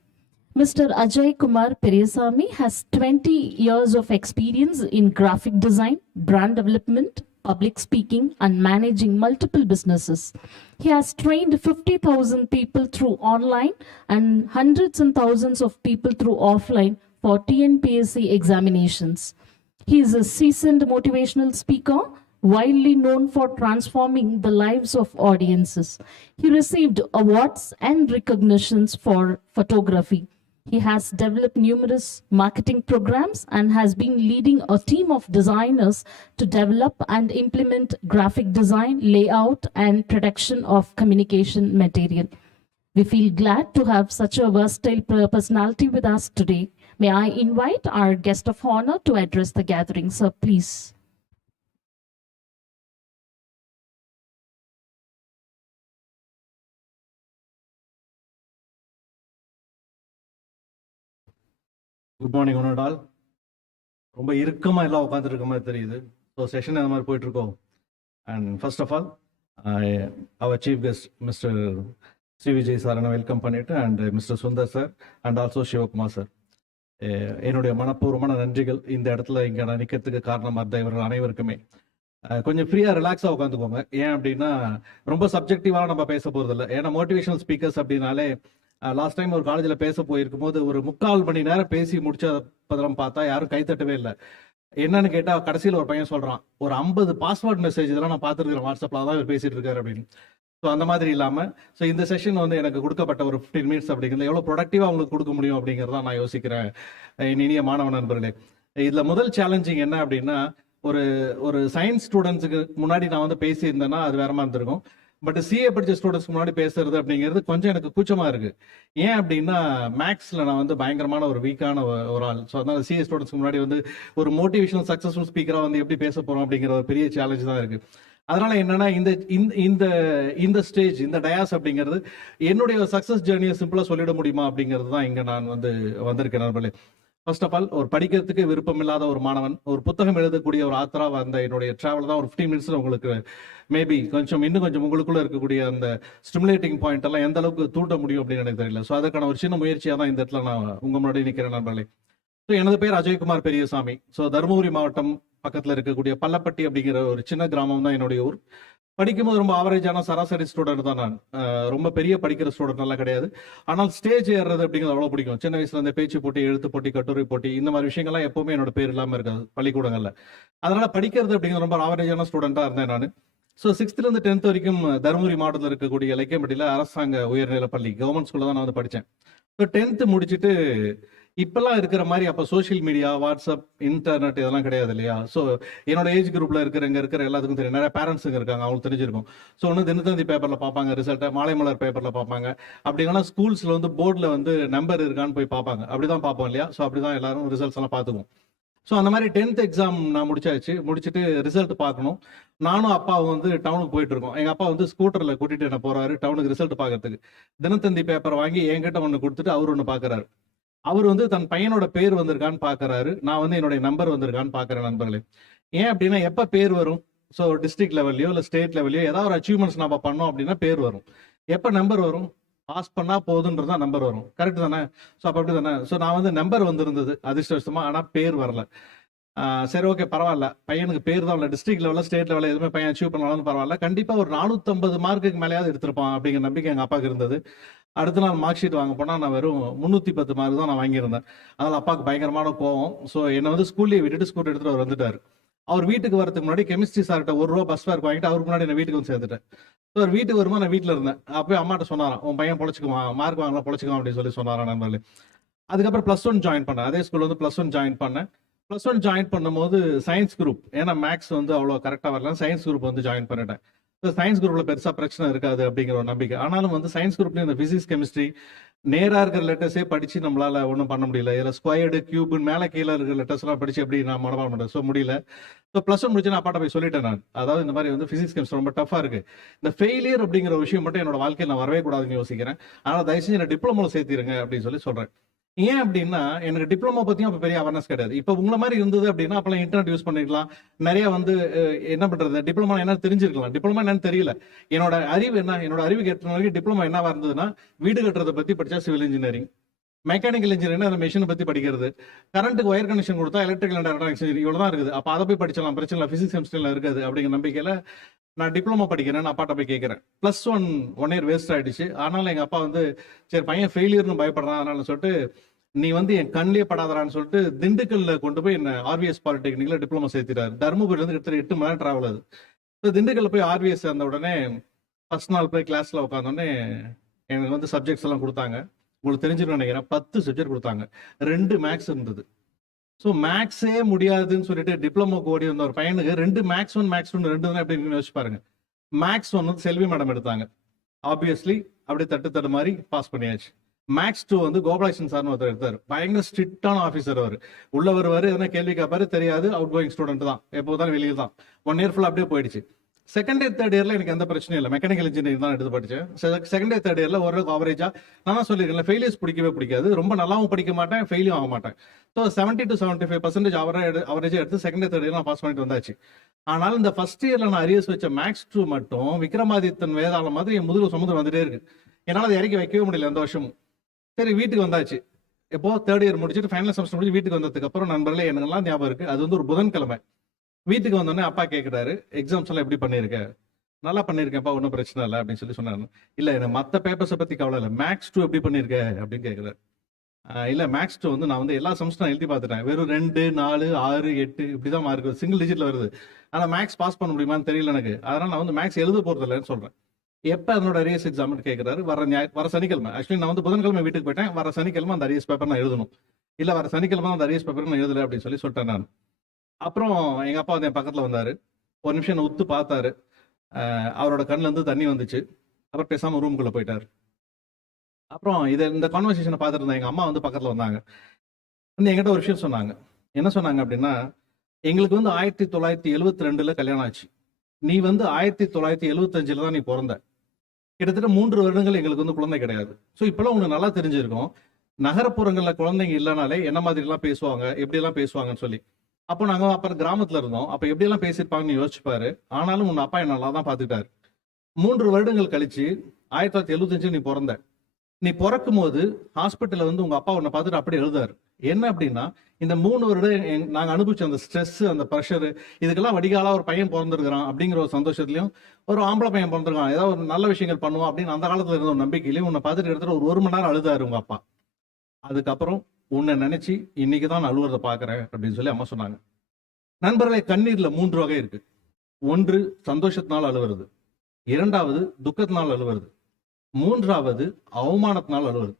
Mr. Ajaykumar Periasamy has 20 years of experience in graphic design, brand development, public speaking, and managing multiple businesses. He has trained 50,000 people through online and hundreds and thousands of people through offline for TNPSC examinations. He is a seasoned motivational speaker, widely known for transforming the lives of audiences. He received awards and recognitions for photography. He has developed numerous marketing programs and has been leading a team of designers to develop and implement graphic design, layout, and production of communication material. We feel glad to have such a versatile personality with us today. May I invite our guest of honor to address the gathering. Sir, please. Good morning one all. ரொம்ப இறுக்கமாக எல்லாம் உட்காந்துருக்க மாதிரி தெரியுது. So session அந்த மாதிரி போயிட்டு இருக்கோம். And first of all our chief guest mister Srivijay sir நான் வெல்கம் பண்ணிட்டு, and mister Sundar sir and also Sivakumar sir, என்னுடைய மனப்பூர்வமான நன்றிகள். இந்த இடத்துல இங்கே நான் நிற்கிறதுக்கு காரணமாக இருந்த இவர்கள் அனைவருக்குமே கொஞ்சம் ஃப்ரீயாக ரிலாக்ஸாக உட்காந்துக்கோங்க. ஏன் அப்படின்னா ரொம்ப சப்ஜெக்டிவாக நம்ம பேச போகிறதில்ல. ஏன்னா மோட்டிவேஷனல் ஸ்பீக்கர்ஸ் அப்படின்னாலே லாஸ்ட் டைம் ஒரு காலேஜில் பேச போயிருக்கும் போது ஒரு 3/4 மணி நேரம் பேசி முடிச்சதெல்லாம் பார்த்தா யாரும் கைத்தட்டவே இல்லை. என்னன்னு கேட்டால் கடைசியில் ஒரு பையன் சொல்கிறான், ஒரு 50 பாஸ்வேர்ட் மெசேஜ் இதெல்லாம் நான் பார்த்துருக்கிறேன் வாட்ஸ்அப்பில், தான் இவர் பேசிட்டு இருக்காரு அப்படின்னு. ஸோ அந்த மாதிரி இல்லாமல் ஸோ இந்த செஷன் வந்து எனக்கு கொடுக்கப்பட்ட ஒரு 15 மினிட்ஸ் அப்படிங்கிறது எவ்வளோ ப்ரொடக்டிவாக உங்களுக்கு கொடுக்க முடியும் அப்படிங்கிறத நான் யோசிக்கிறேன். இனிய மாணவ நண்பர்களே, இதில் முதல் சேலஞ்சிங் என்ன அப்படின்னா, ஒரு சயின்ஸ் ஸ்டூடெண்ட்ஸுக்கு முன்னாடி நான் வந்து பேசியிருந்தேன்னா அது வேற மாதிரி இருந்திருக்கும். பட் சிஏ படிச்ச ஸ்டூடெண்ட்ஸ்க்கு முன்னாடி பேசுறது அப்படிங்கிறது கொஞ்சம் எனக்கு கூச்சமா இருக்கு. ஏன் அப்படின்னா மேக்ஸ்ல நான் வந்து பயங்கரமான ஒரு வீக்கான ஒரு ஆள். ஸோ அதனால சிஏ ஸ்டூடெண்ட்ஸ்க்கு முன்னாடி வந்து ஒரு மோட்டிவேஷனல் சக்சஸ்ஃபுல் ஸ்பீக்கரா வந்து எப்படி பேச போறோம் அப்படிங்கிற ஒரு பெரிய சேலஞ்ச் தான் இருக்கு. அதனால என்னன்னா இந்த ஸ்டேஜ், இந்த டயாஸ் அப்படிங்கிறது என்னுடைய சக்சஸ் ஜேர்னியை சிம்பிளா சொல்லிட முடியுமா அப்படிங்கிறது தான் இங்க நான் வந்து வந்திருக்கேன் நண்பர்களே. ஃபர்ஸ்ட் ஆஃப் ஆல், ஒரு படிக்கிறதுக்கு விருப்பம் இல்லாத ஒரு மாணவன் ஒரு புத்தகம் எழுதக்கூடிய ஒரு ஆத்தரா வந்த என்னுடைய டிராவல் தான் ஒரு 15 மினிட்ஸ்ல உங்களுக்கு மேபி இன்னும் கொஞ்சம் உங்களுக்குள்ள இருக்கக்கூடிய அந்த ஸ்டிமுலேட்டிங் பாயிண்ட் எல்லாம் எந்த அளவுக்கு தூட்ட முடியும் அப்படின்னு எனக்கு தெரியல. ஸோ அதற்கான ஒரு சின்ன முயற்சியாக தான் இந்த இடத்துல நான் உங்க முன்னாடி நிற்கிறேன் நண்பர்களே. ஸோ எனது பேர் அஜய்குமார் பெரியசாமி. ஸோ தருமபுரி மாவட்டம் பக்கத்தில் இருக்கக்கூடிய பள்ளப்பட்டி அப்படிங்கிற ஒரு சின்ன கிராமம் தான் என்னுடைய ஊர். படிக்கும்போது ரொம்ப ஆவரேஜான சராசரி ஸ்டூடெண்ட் தான் நான். ரொம்ப பெரிய படிக்கிற ஸ்டூடெண்ட் எல்லாம் கிடையாது. ஆனால் ஸ்டேஜ் ஏறுறது அப்படிங்கிறது அவ்வளோ பிடிக்கும். சின்ன வயசுல இந்த பேச்சு போட்டி, எழுத்து போட்டி, கட்டுரை போட்டி, இந்த மாதிரி விஷயங்கள்லாம் எப்பவுமே என்னோட பேர் இல்லாமல் இருக்காது பள்ளிக்கூடங்கள்ல. அதனால படிக்கிறது அப்படிங்கிறது ரொம்ப ஆவரேஜான ஸ்டூடெண்டா இருந்தேன் நான். ஸோ 6th to 10th வரைக்கும் தருமபுரி மாவட்டத்தில் இருக்கக்கூடிய இலக்கியம்பட்டியில் அரசாங்க உயர்நிலை பள்ளி கவர்மெண்ட் ஸ்கூல்ல தான் நான் வந்து படித்தேன். ஸோ 10th முடிச்சுட்டு இப்பெல்லாம் இருக்கிற மாதிரி அப்போ சோஷியல் மீடியா, வாட்ஸ்அப், இன்டர்நெட் இதெல்லாம் கிடையாது இல்லையா. ஸோ என்னோட ஏஜ் குரூப்ல இருக்கிற எல்லாத்துக்கும் தெரியும். நிறைய பேரண்ட்ஸுங்க இருக்காங்க, அவங்களுக்கு தெரிஞ்சிருக்கும். ஸோ ஒன்று தினத்தந்தி பேப்பர்ல பார்ப்பாங்க ரிசல்ட்டை, மாலை மலர் பேப்பர்ல பார்ப்பாங்க. அப்படின்னா ஸ்கூல்ஸ்ல வந்து போர்டில் வந்து நம்பர் இருக்கான்னு போய் பார்ப்பாங்க. அப்படிதான் பார்ப்போம் இல்லையா. ஸோ அப்படிதான் எல்லாரும் ரிசல்ட்ஸ் எல்லாம் பார்த்துக்குவோம். ஸோ அந்த மாதிரி 10th எக்ஸாம் நான் முடிச்சுட்டு ரிசல்ட் பார்க்கணும். நானும் அப்பாவும் வந்து டவுனுக்கு போயிட்டு இருக்கோம். எங்க அப்பா வந்து ஸ்கூட்டர்ல கூட்டிட்டு என்ன போறாரு டவுனுக்கு ரிசல்ட் பார்க்கறதுக்கு. தினத்தந்தி பேப்பர் வாங்கி என்கிட்ட ஒன்று கொடுத்துட்டு அவர் ஒன்று பார்க்கறாரு. அவர் வந்து தன் பையனோட பேர் வந்திருக்கான்னு பாக்குறாரு. நான் வந்து என்னுடைய நம்பர் வந்திருக்கான்னு பாக்குறேன் நண்பர்களே. ஏன் அப்படின்னா எப்ப பேர் வரும், ஸோ டிஸ்ட்ரிக்ட் லெவல்லையோ இல்லை ஸ்டேட் லெவல்லையோ ஏதாவது ஒரு அச்சீவ்மெண்ட்ஸ் நம்ம பண்ணோம் அப்படின்னா பேர் வரும். எப்போ நம்பர் வரும்? பாஸ் பண்ணா போதுன்றதா நம்பர் வரும். கரெக்ட் தானே? ஸோ அப்போ அப்படி தானே? ஸோ நான் வந்து நம்பர் வந்திருந்தது அதிர்ஷ்டவசமா, ஆனால் பேர் வரல. சரி, ஓகே, பரவாயில்ல, பையனுக்கு பேர் தான் இல்லை, டிஸ்ட்ரிக்ட் லெவலில் ஸ்டேட் லெவலில் எதுவுமே பையன் அச்சீவ் பண்ணாலும் பரவாயில்ல, கண்டிப்பாக ஒரு 450 மார்க்குக்கு மேலேயாவது எடுத்திருப்பான் அப்படிங்கிற நம்பிக்கை எங்கள் அப்பாவுக்கு இருந்தது. அடுத்த நாள் மார்க் ஷீட் வாங்க போனால் நான் வெறும் 310 மார்க் தான் நான் வாங்கியிருந்தேன். அதனால் அப்பாவுக்கு பயங்கரமான கோவம். ஸோ என்னை வந்து ஸ்கூல்லேயே விட்டுட்டு ஸ்கூட்டர் எடுத்துகிட்டு அவர் வந்துட்டார். அவர் வீட்டுக்கு வரதுக்கு முன்னாடி கெமிஸ்ட்ரி சார்கிட்ட ₹1 பஸ் ஃபேர் வாங்கிட்டு அவருக்கு முன்னாடி என்ன வீட்டுக்கு வந்து சேர்த்துட்டேன். ஸோ அவர் வீட்டுக்கு வருமா நான் வீட்டில் இருந்தேன். அப்போ அம்மாட்ட சொன்னாராம், உன் பையன் பொழைச்சிக்குவான், மார்க் வாங்கலாம் பொழைச்சிக்குவான் அப்படின்னு சொல்லி சொன்னாரான் நண்பர்களே. அதுக்கப்புறம் +1 ஜாயின் பண்ணேன். அதே ஸ்கூலில் வந்து +1 ஜாயின் பண்ணேன். +1 ஜாயின் பண்ணும்போது சயின்ஸ் குரூப், ஏன்னா மேக்ஸ் வந்து அவ்வளோ கரெக்டாக வரல, சயின்ஸ் குரூப் வந்து ஜாயின் பண்ணிட்டேன். ஸோ சயின்ஸ் குரூப்பில் பெருசாக பிரச்சனை இருக்காது அப்படிங்கிற ஒரு நம்பிக்கை. ஆனாலும் வந்து சயின்ஸ் குரூப்லேயும் இந்த ஃபிசிக்ஸ் கெமிஸ்ட்ரி நேராக இருக்கிற லெட்டர்ஸே படித்து நம்மளால ஒன்றும் பண்ண முடியல. இதில் ஸ்கொயர்டு கியூப்னு மேலே கீழே இருக்கிற லெட்டர்ஸ்லாம் படித்து எப்படி நான் மனப்பாடம் பண்ணுறேன். ஸோ முடியல. ஸோ +1 முடிச்சு நான் அப்பாட்ட போய் சொல்லிட்டேன் நான், அதாவது இந்த மாதிரி வந்து ஃபிசிக்ஸ் கெமிஸ்ட்ரி ரொம்ப டஃபாக இருக்கு, இந்த ஃபெயிலியர் அப்படிங்கிற ஒரு விஷயம் மட்டும் என்னோட வாழ்க்கையில் நான் வரவே கூடாதுன்னு யோசிக்கிறேன், ஆனால் தயவு செஞ்சு என்ன டிப்ளமோவில் சேர்த்திருங்க அப்படின்னு சொல்லி சொல்கிறேன். ஏன் அப்படின்னா எனக்கு டிப்ளமோ பற்றியும் அப்போ பெரிய அவேர்னஸ் கிடையாது. இப்போ உங்களை மாதிரி இருந்தது அப்படின்னா அப்போலாம் இன்டர்நெட் யூஸ் பண்ணிக்கலாம், நிறைய வந்து என்ன பண்ணுறது, டிப்ளமோ என்ன தெரிஞ்சிருக்கலாம். டிப்ளமோ என்னன்னு தெரியல. என்னோட அறிவு என்ன, என்னோட அறிவுக்கு எத்தனை வரைக்கும் டிப்ளமோ என்னவா இருந்ததுன்னா, வீடு கட்டுறதை பற்றி படித்தா சிவில் இன்ஜினியரிங், மெக்கானிக்கல் இன்ஜினியரிங் அந்த மிஷினை பற்றி படிக்கிறது, கரண்ட்டுக்கு ஒயர் கனெக்ஷன் கொடுத்தா எலக்ட்ரிக்கல் அண்ட் எலக்ட்ரானிக்ஸ் இவ்வளோ தான் இருக்குது. அப்போ அதை போய் படிச்சலாம், பிரச்சனை இல்லை, ஃபிசிக்ஸ் கெமிஸ்ட்ரியில் இருக்காது அப்படிங்கிற நம்பிக்கையில் நான் டிப்ளமோ படிக்கிறேன். அப்பாட்ட போய் கேட்குறேன். +1 1 இயர் வேஸ்ட் ஆயிடுச்சு. ஆனாலும் எங்கள் அப்பா வந்து சரி பையன் ஃபெயிலியர்னு பயப்படுறான், அதனால சொல்லிட்டு நீ வந்து என் கண்ணிலே படாதரான்னு சொல்லிட்டு திண்டுக்கல்ல கொண்டு போய் என்ன RVS பாலிடெக்னிக்ல டிப்ளமோ சேர்த்திட்டாரு. தருமபுரியிலேருந்து கிட்டத்தட்ட 8 மணி நேரம் டிராவல் அது. ஸோ திண்டுக்கல்ல போய் RVS சேர்ந்த உடனே ஃபர்ஸ்ட் நாள் போய் கிளாஸ்ல உட்காந்தோடனே எனக்கு வந்து சப்ஜெக்ட்ஸ் எல்லாம் கொடுத்தாங்க. உங்களுக்கு தெரிஞ்சுன்னு நினைக்கிறேன், 10 சப்ஜெக்ட் கொடுத்தாங்க, 2 மேக்ஸ் இருந்தது. ஸோ மேக்ஸே முடியாதுன்னு சொல்லிட்டு டிப்ளமோக்கு ஓடி வந்த ஒரு பையனுக்கு 2 மேக்ஸ் 1 மேக்ஸ் 2 2 எப்படி யோசிச்சு பாருங்க. மேக்ஸ் 1 வந்து செல்வி மேடம் எடுத்தாங்க. ஆப்வியஸ்லி அப்படியே தட்டு மாதிரி பாஸ் பண்ணியாச்சு. மேக்ஸ் 2 வந்து கோபாலகிருஷ்ணன் சார்னு ஒருத்தர் எடுத்தார். பயங்கர ஸ்ட்ரிக்டான ஆஃபீஸர் அவர். உள்ள வருவாரு, எதனா கேள்வி கேட்பாரு, தெரியாது, அவுட் கோயிங் ஸ்டூடெண்ட் தான், எப்போதான் வெளியே தான். 1 இயர் ஃபுல்லாக அப்படியே போயிடுச்சு. செகண்ட் இயர் தேர்ட் இயர்ல எனக்கு எந்த பிரச்சனையும் இல்லை, மெக்கானிக்கல் இன்ஜினியரிங் தான் எடுத்து படிச்சேன். செகண்ட் இயர் தேர்ட் இயர்ல ஓரளவுக்கு ஆவரேஜா, நான் சொல்லியிருக்கேன் ஃபெயிலியர்ஸ் பிடிக்கவே பிடிக்காது, ரொம்ப நல்லாவும் படிக்க மாட்டேன், ஃபெயிலும் ஆக மாட்டேன். ஸோ 70 to 75% அவரேஜா எடுத்து செகண்ட் இயர் தேர்ட் இயர் நான் பாஸ் பண்ணிட்டு வந்தாச்சு. ஆனால் இந்த ஃபர்ஸ்ட் இயர்ல நான் அரியர்ஸ் வச்ச மேக்ஸ் 2 மட்டும் விக்ரமாதித்தன் வேதாளம் மாதிரி என் முதுகு சமுதிரம் வந்துட்டே இருக்கு. என்னால் அதை இறக்கி வைக்கவே முடியல எந்த வருஷமும். சரி, வீட்டுக்கு வந்தாச்சு. எப்போ தேர்ட் இயர் முடிச்சுட்டு ஃபைனல் செமஸ்டர் முடிச்சு வீட்டுக்கு வந்ததுக்கு அப்புறம் நண்பர்களே எனக்குலாம் ஞாபகம் இருக்கு, அது வந்து ஒரு புதன்கிழமை. வீட்டுக்கு வந்தோடனே அப்பா கேட்குறாரு, எக்ஸாம்ஸ் எல்லாம் எப்படி பண்ணியிருக்க? நல்லா பண்ணியிருக்கேன்ப்பா, ஒன்றும் பிரச்சனை இல்லை அப்படின்னு சொல்லி சொன்னாங்க. இல்லை எனக்கு மற்ற பேப்பர்ஸை பற்றி கவலை இல்லை, மேக்ஸ் 2 எப்படி பண்ணியிருக்க அப்படின்னு கேட்குறாரு. இல்லை மேக்ஸ் 2 வந்து நான் வந்து எல்லா செமஸ்டரும் எழுதி பார்த்துட்டேன், வெறும் 2 4 6 8 இப்படி தான் மார்க் வருது, சிங்கிள் டிஜிட்ல வருது. ஆனால் மேக்ஸ் பாஸ் பண்ண முடியுமான்னு தெரியல எனக்கு, அதனால நான் வந்து மேக்ஸ் எழுத போறது இல்லைன்னு சொல்றேன். எப்போ அதனோட அரியர்ஸ் எக்ஸாம்னு கேட்குறாரு. வர சனிக்கிழமை. ஆக்சுவலி நான் வந்து புதன்கிழமை வீட்டுக்கு போயிட்டேன், வர சனிக்கிழமை அந்த அரியர்ஸ் பேப்பர் நான் எழுதணும். இல்லை வர சனிக்கிழமை அந்த அரியர்ஸ் பேப்பர் நான் எழுதலை அப்படின்னு சொல்லிட்டேன் நான். அப்புறம் எங்க அப்பா வந்து என் பக்கத்துல வந்தாரு, ஒரு நிமிஷம் என்ன உத்து பார்த்தாரு, அவரோட கண்ணுல இருந்து தண்ணி வந்துச்சு. அப்புறம் பேசாம ரூமுக்குள்ள போயிட்டாரு. அப்புறம் இந்த கான்வர்சேஷனை பார்த்துட்டு இருந்தேன் எங்க அம்மா வந்து பக்கத்துல வந்தாங்க. வந்து என்கிட்ட ஒரு விஷயம் சொன்னாங்க. என்ன சொன்னாங்க அப்படின்னா, எங்களுக்கு வந்து 1972 கல்யாணம் ஆச்சு, நீ வந்து 1975 தான் நீ பிறந்த, கிட்டத்தட்ட 3 வருடங்கள் எங்களுக்கு வந்து குழந்தை கிடையாது. ஸோ இப்பெல்லாம் உனக்கு நல்லா தெரிஞ்சிருக்கும், நகரப்புறங்கள்ல குழந்தைங்க இல்லைனாலே என்ன மாதிரி எல்லாம் பேசுவாங்க, எப்படி எல்லாம் பேசுவாங்கன்னு சொல்லி. அப்போ நாங்க அப்புறம் கிராமத்துல இருந்தோம், அப்ப எப்படி எல்லாம் பேசியிருப்பாங்கன்னு யோசிச்சுப்பாரு. ஆனாலும் உன் அப்பா என்ன நல்லா தான் பாத்துக்கிட்டாரு. 3 வருடங்கள் கழிச்சு 1975 நீ பிறந்த. நீ பிறக்கும் போது ஹாஸ்பிட்டல்ல வந்து உங்க அப்பா உன்னை பார்த்துட்டு அப்படி எழுதாரு. என்ன அப்படின்னா, இந்த 3 வருடம் நாங்க அனுபவிச்ச அந்த ஸ்ட்ரெஸ், அந்த ப்ரெஷர், இதுக்கெல்லாம் வடிகாலா ஒரு பையன் பிறந்திருக்கிறான் அப்படிங்கிற ஒரு சந்தோஷத்துலயும், ஒரு ஆம்பளை பையன் பிறந்திருக்கான், ஏதாவது ஒரு நல்ல விஷயங்கள் பண்ணுவான் அப்படின்னு அந்த காலத்துல இருந்த ஒரு நம்பிக்கையிலையும் உன்னை பார்த்துட்டு எடுத்துட்டு ஒரு 1 மணி நேரம் அழுதாரு உங்க அப்பா. அதுக்கப்புறம் உன்னை நினைச்சு இன்னைக்குதான் நான் அழுவுறத பாக்குறேன் அப்படின்னு சொல்லி அம்மா சொன்னாங்க. நண்பர்களே, கண்ணீர்ல 3 வகை இருக்கு. 1 சந்தோஷத்தினால் அழுவுறது, 2வது துக்கத்தினால் அழுவுறது, 3வது அவமானத்தினால் அழுவுறது.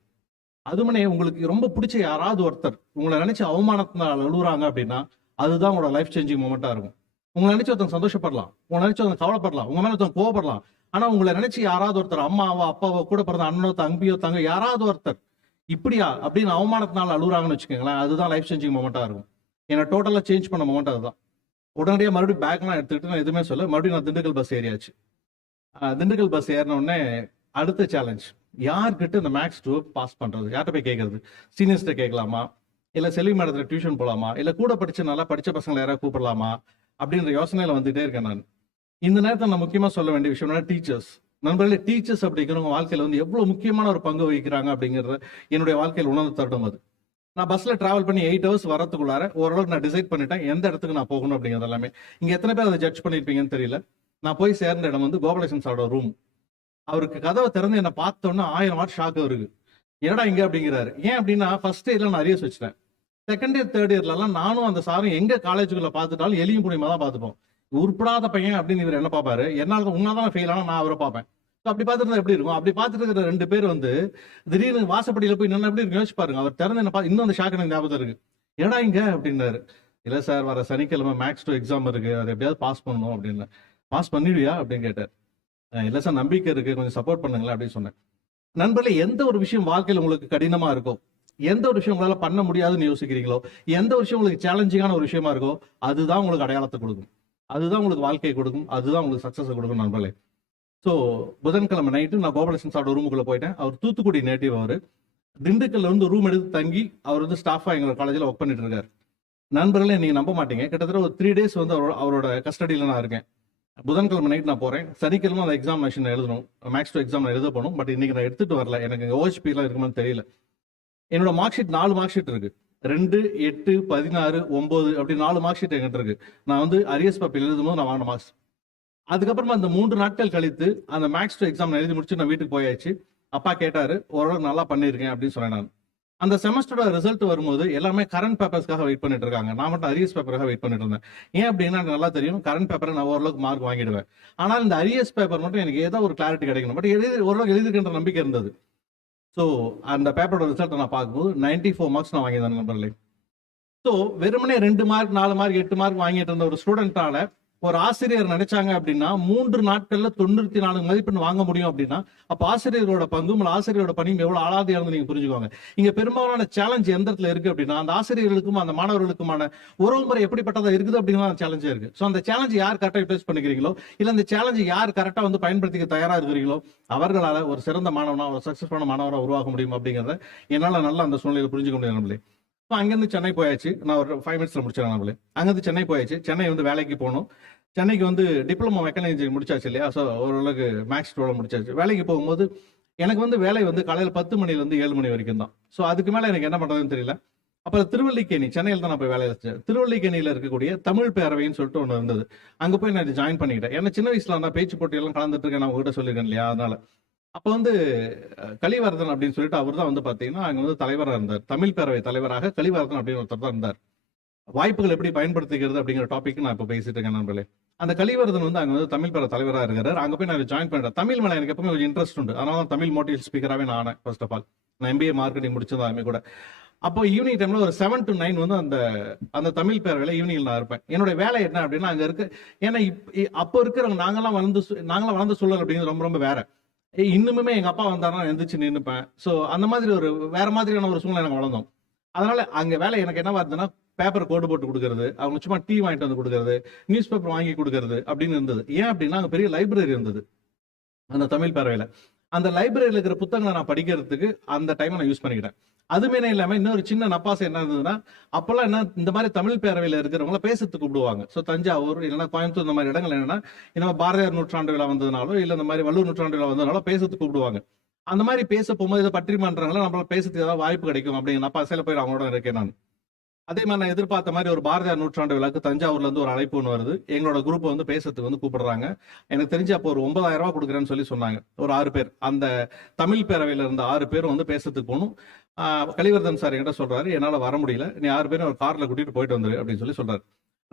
அதுமனே உங்களுக்கு ரொம்ப பிடிச்ச யாராவது ஒருத்தர் உங்களை நினைச்சு அவமானத்தினால் அழுகுறாங்க அப்படின்னா அதுதான் உங்களோட லைஃப் சேஞ்சிங் மொமெண்டா இருக்கும். உங்களை நினைச்சு ஒருத்தன் சந்தோஷப்படலாம், உங்களை நினைச்சு ஒருத்தன் கவலைப்படலாம், உங்க மேல ஒருத்தன் கோவப்படலாம். ஆனா உங்களை நினைச்சு யாராவது ஒருத்தர், அம்மாவோ அப்பாவோ கூட பிறந்த அண்ணனோ தம்பியோ தங்க யாராவது ஒருத்தர் இப்படியா அப்படின்னு அவமானத்தினால அழுகுறாங்கன்னு வச்சுக்கோங்களேன், அதுதான் லைஃப் சேஞ்சிங் மொமெண்டா இருக்கும். என்னை டோட்டலா சேஞ்ச் பண்ண மொமெண்ட் அதுதான். உடனடியாக மறுபடியும் பேக்லாம் எடுத்துக்கிட்டு நான் எதுவுமே சொல்ல, மறுபடியும் நான் திண்டுக்கல் பஸ் ஏறியாச்சு. திண்டுக்கல் பஸ் ஏறின உடனே அடுத்த சேலஞ்ச், யார்கிட்ட இந்த மேக்ஸ் 2 பாஸ் பண்றது, யார்கிட்ட போய் கேட்கறது? சீனியர்ஸ்கிட்ட கேட்கலாமா, இல்ல செல்வி மேடத்துல டியூஷன் போலாமா, இல்ல கூட படிச்சு நல்லா படிச்ச பசங்களை யாராவது கூப்பிடலாமா அப்படின்ற யோசனையில வந்துட்டே இருக்கேன் நான். இந்த நேரத்தில் நான் முக்கியமா சொல்ல வேண்டிய விஷயம் டீச்சர்ஸ். நண்பர்களே, டீச்சர்ஸ் அப்படிங்கிறவங்க வாழ்க்கையில வந்து எவ்வளவு முக்கியமான ஒரு பங்கு வகிக்கிறாங்க அப்படிங்கிறத என்னுடைய வாழ்க்கையில் உணர்ந்து தருணம் அது. நான் பஸ்ல டிராவல் பண்ணி 8 ஹவர்ஸ் வரதுக்குள்ளார ஓரளவுக்கு நான் டிசைட் பண்ணிட்டேன் எந்த இடத்துக்கு நான் போகணும் அப்படிங்கிறது எல்லாமே. இங்க எத்தனை பேர் அதை ஜட்ஜ் பண்ணிருப்பீங்கன்னு தெரியல. நான் போய் சேர்ந்த இடம் வந்து கோபாலகிருஷ்ணன் சாரோட ரூம். அவருக்கு கதவை திறந்து என்னை பார்த்தோன்னா 1000 வாட் ஷாக் அவருக்கு. என்னடா இங்க அப்படிங்கிறாரு. ஏன் அப்படின்னா ஃபர்ஸ்ட் இயர்ல நான் அரியர்ஸ் வச்சுட்டேன். செகண்ட் இயர் தேர்ட் இயர்லாம் நானும் அந்த சாரும் எங்க காலேஜுக்குள்ள பார்த்துட்டாலும் எலியும் புனியமா தான் பார்த்துப்போம். உருப்படாத பையன் அப்படின்னு இவர் என்ன பார்ப்பாரு, என்னால உன்னாதான் ஃபெயில் ஆனா நான் அவரை பார்ப்பேன். அப்படி பார்த்துட்டு எப்படி இருக்கும்? அப்படி பார்த்துட்டு இருக்கிற 2 பேர் வந்து திடீர்னு வாசப்படியில போய் நின்று எப்படி யோசிச்சு பாருங்க. அவர் திறந்து என்ன இன்னும் அந்த ஷாக் எனக்கு ஞாபகம் இருக்கு. ஏடா இங்க அப்படின்னாரு. இல்ல சார், வர சனிக்கிழமை மேக்ஸ் 2 எக்ஸாம் இருக்கு, அதை எப்படியாவது பாஸ் பண்ணணும் அப்படின்னு. பாஸ் பண்ணிடுவியா அப்படின்னு கேட்டார். இல்ல சார், நம்பிக்கை இருக்கு, கொஞ்சம் சப்போர்ட் பண்ணுங்களேன் அப்படின்னு சொன்னேன். நண்பர்களே, எந்த ஒரு விஷயம் வாழ்க்கையில் உங்களுக்கு கடினமா இருக்கோ, எந்த ஒரு விஷயம் உங்களால பண்ண முடியாதுன்னு யோசிக்கிறீங்களோ, எந்த ஒரு விஷயம் உங்களுக்கு சேலஞ்சிங்கான ஒரு விஷயமா இருக்கோ, அதுதான் உங்களுக்கு அடையாளத்தை கொடுக்கும், அதுதான் உங்களுக்கு வாழ்க்கையை கொடுக்கும், அதுதான் உங்களுக்கு சக்சஸ் கொடுக்கும் நண்பர்களே. ஸோ புதன்கிழமை நைட்டு நான் கோபாலகிருஷ்ணன் சாரோட ரூமுக்குள்ள போயிட்டேன். அவர் தூத்துக்குடி நேட்டிவ். அவர் திண்டுக்கல்ல வந்து ரூம் எடுத்து தங்கி அவர் வந்து ஸ்டாஃபா எங்களோட காலேஜில் ஒர்க் பண்ணிட்டு இருக்காரு. நண்பர்களே, நீங்க நம்ப மாட்டீங்க, கிட்டத்தட்ட ஒரு 3 டேஸ் வந்து அவரோட கஸ்டடியில நான் இருக்கேன். புதன்கிழமை நைட் நான் போறேன். சனிக்கிழமை அந்த எக்ஸாமினேஷன் எழுதணும், மேக்ஸ் 2 எக்ஸாம் எழுத போகணும். பட் இன்னைக்கு நான் எடுத்துட்டு வரல, எனக்கு OHP எல்லாம் இருக்குமான்னு தெரியல. என்னோட மார்க் ஷீட் 4 மார்க் ஷீட் இருக்கு. 2, 8, 16, 9 அப்படி 4 மார்க் ஷீட் என்கிட்ட இருக்கு. நான் வந்து அரியர்ஸ் பேப்பர் எழுதும்போது நான் வாங்கின மார்க்ஸ். அதுக்கப்புறமா அந்த 3 நாட்கள் கழித்து அந்த மேக்ஸ் 2 எக்ஸாம் எழுதி முடிச்சு நான் வீட்டுக்கு போயாச்சு. அப்பா கேட்டாரு, ஓரளவு நல்லா பண்ணியிருக்கேன் அப்படின்னு சொன்னேன் நான். அந்த செமஸ்டரோட ரிசல்ட் வரும்போது எல்லாமே கரண்ட் பேப்பர்ஸ்க்காக வெயிட் பண்ணிட்டு இருக்காங்க. நான் மட்டும் அரியர்ஸ் பேப்பருக்காக வெயிட் பண்ணிட்டு இருந்தேன். ஏன் அப்படின்னா எனக்கு நல்லா தெரியும், கரண்ட் பேப்பரை நான் ஓரளவுக்கு மார்க் வாங்கிடுவேன். ஆனால் இந்த அரியர்ஸ் பேப்பர் மட்டும் எனக்கு ஏதோ ஒரு கிளாரிட்டி கிடைக்கணும். பட் ஓரளவுக்கு எழுதிருக்கின்ற நம்பிக்கை இருந்தது. ஸோ அந்த பேப்பரோட ரிசல்ட்டை நான் பார்க்கும்போது 94 மார்க்ஸ் நான் வாங்கியிருந்தேன் நண்பர்களே. ஸோ வெறுமனே 2 மார்க் 4 மார்க் 8 மார்க் வாங்கிட்டு இருந்த ஒரு ஸ்டூடெண்டால ஒரு ஆசிரியர் நினைச்சாங்க அப்படின்னா 3 நாட்கள்ல 94 மதிப்பெண் வாங்க முடியும் அப்படின்னா, அப்ப ஆசிரியரோட பங்கும் ஆசிரியரோட பணியும் எவ்வளவு ஆளாதியானது நீங்க புரிஞ்சுக்கோங்க. இங்க பெரும்பாலான சேலஞ்ச் எந்த இடத்துல இருக்கு அப்படின்னா, அந்த ஆசிரியர்களுக்கும் அந்த மாணவர்களுக்குமான உறவுமுறை எப்படிப்பட்டதா இருக்குது அப்படிங்கிற சேலஞ்சே இருக்கு. ஸோ அந்த சேலஞ்ச் யார் கரெக்டாக யூட்டிலைஸ் பண்ணிக்கிறீங்களோ, இல்ல அந்த சேலஞ்ச் யார் கரெக்டா வந்து பயன்படுத்திக்க தயாரா இருக்கிறீங்களோ, அவர்களால ஒரு சிறந்த மாணவனா, ஒரு சக்சஸ்ஃபுல்லான மாணவனா உருவாக்க முடியும் அப்படிங்கிறத என்னால நல்லா அந்த சூழ்நிலையில புரிஞ்சுக்க முடியும் நம்மளே. அங்கிருந்து சென்னை போயாச்சு. நான் ஒரு 5 மினிட்ஸ்ல முடிச்சிடறேன் நம்மளே. அங்கிருந்து சென்னை போயாச்சு. சென்னை வந்து வேலைக்கு போகணும். சென்னைக்கு வந்து டிப்ளமோ மெக்கானிக்கல் இன்ஜினியரிங் முடிச்சாச்சு இல்லையா? ஸோ ஓரளவுக்கு மேக்ஸ் 2 முடிச்சாச்சு. வேலைக்கு போகும்போது எனக்கு வந்து வேலை வந்து காலையில் 10 மணிலேருந்து 7 மணி வரைக்கும் தான். ஸோ அதுக்கு மேலே எனக்கு என்ன பண்ணுறதுன்னு தெரியல. அப்புறம் திருவல்லிக்கேணி, சென்னையில் தான் நான் போய் வேலையை வச்சேன். திருவல்லிக்கேணியில் இருக்கக்கூடிய தமிழ் பேரவைன்னு சொல்லிட்டு ஒன்று இருந்தது. அங்கே போய் நான் ஜாயின் பண்ணிக்கிட்டேன். ஏன்னா சின்ன வயசுல நான் பேச்சு போட்டியெல்லாம் கலந்துட்டு இருக்கேன், நான் உங்ககிட்ட சொல்லியிருக்கேன் இல்லையா? அதனால அப்போ வந்து கலிவர்தன் அப்படின்னு சொல்லிட்டு அவர் தான் வந்து பார்த்தீங்கன்னா அங்கே வந்து தலைவராக இருந்தார். தமிழ் பேரவை தலைவராக கலிவர்தன் அப்படின்னு ஒருத்தர் தான் இருந்தார். வாய்ப்புகள் எப்படி பயன்படுத்திக்கிறது அப்படிங்கிற டாபிக் நான் இப்போ பேசிட்டு இருக்கேன் நண்பர்களே. அந்த கலிவர்தன் வந்து அங்கே வந்து தமிழ் பேர தலைவராக இருக்கிறார். அங்கே போய் நான் ஜாயின் பண்ணிட்டேன். தமிழ் மேலே எனக்கு எப்பவுமே கொஞ்சம் இன்ட்ரெஸ்ட் உண்டு. அதனால தான் தமிழ் மோட்டிவேஷன் ஸ்பீக்கராகவே நான் ஆனேன். ஃபர்ஸ்ட் ஆஃப் ஆல் நான் MBA மார்க்கெட்டிங் முடிச்சதாலுமே கூட அப்போ ஈவினிங் டைம்ல ஒரு 7 to 9 வந்து அந்த தமிழ் பேரவையில் ஈவினிங் நான் இருப்பேன். என்னோட வேலை என்ன அப்படின்னா அங்கே இருக்கு. ஏன்னா அப்போ இருக்கிறவங்க நாங்களாம் வளர்ந்த சூழல் அப்படிங்கிறது ரொம்ப ரொம்ப வேற. இன்னுமே எங்க அப்பா வந்தாருன்னா எந்திரிச்சு நின்னுப்பேன். ஸோ அந்த மாதிரி ஒரு வேற மாதிரியான ஒரு சூழ்நிலை நாங்கள் வளர்ந்தோம். அதனால அங்க வேலை எனக்கு என்னவா இருந்ததுன்னா, பேப்பர் கோடு போட்டு கொடுக்கறது, அவங்க சும்மா டீ வாங்கிட்டு வந்து கொடுக்கறது, நியூஸ் பேப்பர் வாங்கி கொடுக்கறது அப்படின்னு இருந்தது. ஏன் அப்படின்னா அங்க பெரிய லைப்ரரி இருந்தது அந்த தமிழ் பேரவையில. அந்த லைப்ரரியில இருக்கிற புத்தகங்களை நான் படிக்கிறதுக்கு அந்த டைமை நான் யூஸ் பண்ணிக்கிட்டேன். அதுமே இல்லாம இன்னொரு சின்ன நப்பாசை என்ன இருந்ததுன்னா, அப்பெல்லாம் என்ன இந்த மாதிரி தமிழ் பேரவையில இருக்கிறவங்கள பேசுறதுக்கு கூப்பிடுவாங்க. ஸோ தஞ்சாவூர் இல்லைன்னா கோயம்புத்தூர் இந்த மாதிரி இடங்கள் என்னன்னா, இந்த பாரதியார் நூற்றாண்டு விழா வந்ததுனாலோ இல்ல இந்த மாதிரி வள்ளூர் நூற்றாண்டு விழா வந்ததுனால பேசுறதுக்கு கூப்பிடுவாங்க. அந்த மாதிரி பேச போகும்போது இதை பற்றிமான்றவங்கள நம்மளால பேசுறதுக்கு ஏதாவது வாய்ப்பு கிடைக்கும் அப்படிங்கிற நப்பாசையில போய் அவங்களோட இருக்கேன் நான். அதே மாதிரி நான் எதிர்பார்த்த மாதிரி ஒரு பாரதியார் நூற்றாண்டு விழாக்கு தஞ்சாவூர்ல இருந்து ஒரு அழைப்பு ஒன்று வருது. எங்களோட குரூப் வந்து பேசுறதுக்கு வந்து கூப்பிடுறாங்க. எனக்கு தெரிஞ்சு அப்போ ஒரு 9,000 ரூபாய் கொடுக்குறேன்னு சொல்லி சொன்னாங்க. ஒரு 6 பேர், அந்த தமிழ் பேரவையில இருந்த 6 பேரும் வந்து பேசுறதுக்கு போகணும். கலிவர்தன் சார் என்கிட்ட சொல்றாரு, என்னால வர முடியல, நீ 6 பேரும் ஒரு கார்ல கூட்டிட்டு போயிட்டு வந்துரு அப்படின்னு சொல்லி சொல்றாரு.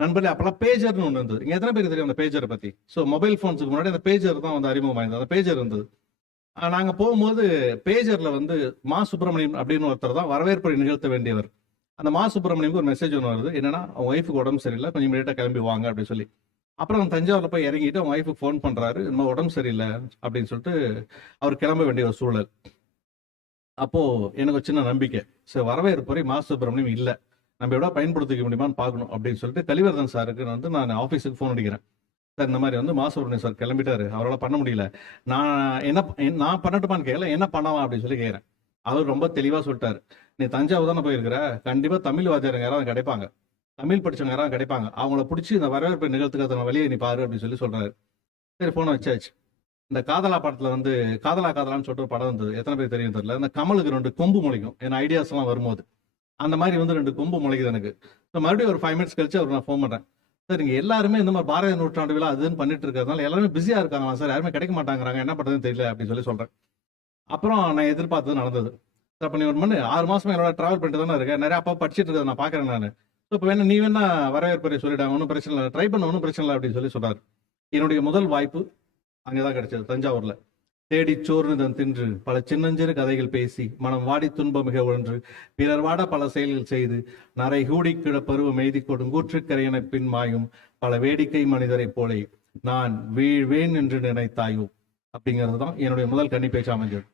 நண்பர்களே, அப்பெல்லாம் பேஜர்னு ஒன்று இருந்தது. இங்க எத்தனை பேருக்கு தெரியும் அந்த பேஜரை பத்தி? ஸோ மொபைல் போன்ஸுக்கு முன்னாடி அந்த பேஜர் தான் வந்து அறிமுகமாயிருந்தது. அந்த பேஜர் இருந்தது. நாங்க போகும்போது பேஜர்ல வந்து மா சுப்பிரமணியம் அப்படின்னு ஒருத்தர் தான் வரவேற்பை நிகழ்த்த வேண்டியவர். அந்த மா சுப்பிரமணியம்க்கு ஒரு மெசேஜ் ஒன்று வருது. என்னன்னா, அவங்க ஒய்ஃபுக்கு உடம்பு சரியில்லை, கொஞ்சம் லேட்டாக கிளம்பி வாங்க அப்படின்னு சொல்லி. அப்புறம் தஞ்சாவூர்ல போய் இறங்கிட்டு அவங்க ஒய்ஃபுக்கு ஃபோன் பண்றாரு, இந்த உடம்பு சரியில்லை அப்படின்னு சொல்லிட்டு அவர் கிளம்ப வேண்டிய ஒரு சூழல். அப்போ எனக்கு ஒரு சின்ன நம்பிக்கை, சரி வரவேற்புரை மா சுப்பிரமணியம் இல்லை, நம்ம எவ்வளோ பயன்படுத்திக்க முடியுமான்னு பார்க்கணும் அப்படின்னு சொல்லிட்டு கலிவர்தன் சாருக்கு வந்து நான் ஆஃபீஸுக்கு ஃபோன் அடிக்கிறேன். சார் இந்த மாதிரி வந்து மா சுப்பிரமணியம் சார் கிளம்பிட்டாரு, அவரால் பண்ண முடியல, நான் பண்ணட்டுமான்னு கேட்கல, என்ன பண்ணலாம் அப்படின்னு சொல்லி கேட்குறேன். அவர் ரொம்ப தெளிவா சொல்லிட்டாரு, நீ தஞ்சாவூர் தானே போயிருக்கிற, கண்டிப்பா தமிழ் வாத்தியாரங்க யாராவது கிடைப்பாங்க, தமிழ் படிச்சவங்க யாராவது கிடைப்பாங்க, அவங்கள பிடிச்சி இந்த வரவேற்பை நிகழ்த்துக்கிறத வெளியே நீ பாரு அப்படின்னு சொல்லி சொல்றாரு. சரி ஃபோனை வச்சாச்சு. இந்த காதலா படத்தில் வந்து காதலா காதலான்னு சொல்லிட்டு ஒரு படம் இருந்தது, எத்தனை பேர் தெரியும் தெரியல. அந்த கமலுக்கு 2 கொம்பு முளைக்கும், என் ஐடியாஸ் எல்லாம் வரும்போது அந்த மாதிரி வந்து 2 கொம்பு முளைக்குது எனக்கு. ஸோ மறுபடியும் ஒரு 5 மினிட்ஸ் கழிச்சு அவர் நான் ஃபோன் பண்ணுறேன். சார் இங்கே எல்லாருமே இந்த மாதிரி பாரதிய நூற்றாண்டு விழா அதுன்னு பண்ணிட்டு இருக்கிறதுனால எல்லாருமே பிஸியாக இருக்காங்களா சார், யாருமே கிடைக்க மாட்டாங்கிறாங்க, என்ன பண்ணுறதுன்னு தெரியல அப்படின்னு சொல்லி சொல்கிறேன். அப்புறம் நான் எதிர்பார்த்தது நடந்தது. சார் அப்போ நீ ஒரு மணி 6 மாசமா என்னோட ட்ராவல் பண்ணிட்டு தானே இருக்கேன், நிறைய அப்பா படிச்சுட்டு இருக்கிறத நான் பார்க்குறேன் நான். ஸோ இப்போ வேணா நீ வேணா வரவேற்புரை சொல்லிட்டாங்க, ஒன்றும் பிரச்சனை இல்லை, ட்ரை பண்ண ஒன்றும் பிரச்சனை இல்லை அப்படின்னு சொல்லி சொல்கிறார். என்னுடைய முதல் வாய்ப்பு அங்கே தான் கிடைச்சது, தஞ்சாவூரில். தேடி சோர்னுதன் தின்று பல சின்னஞ்சிறு கதைகள் பேசி மனம் வாடி துன்பம் மிக ஒன்று பிறர் வாட பல செயல்கள் செய்து நரை கூடி கிட பருவம் எய்தி கொடுங்கூற்றுக்கரையன பின் மாயும் பல வேடிக்கை மனிதரை போலே நான் வீழ்வேன் என்று நினைத்தாயோ அப்படிங்கிறது தான் என்னுடைய முதல் கன்னி பேச்சு அமைஞ்சது.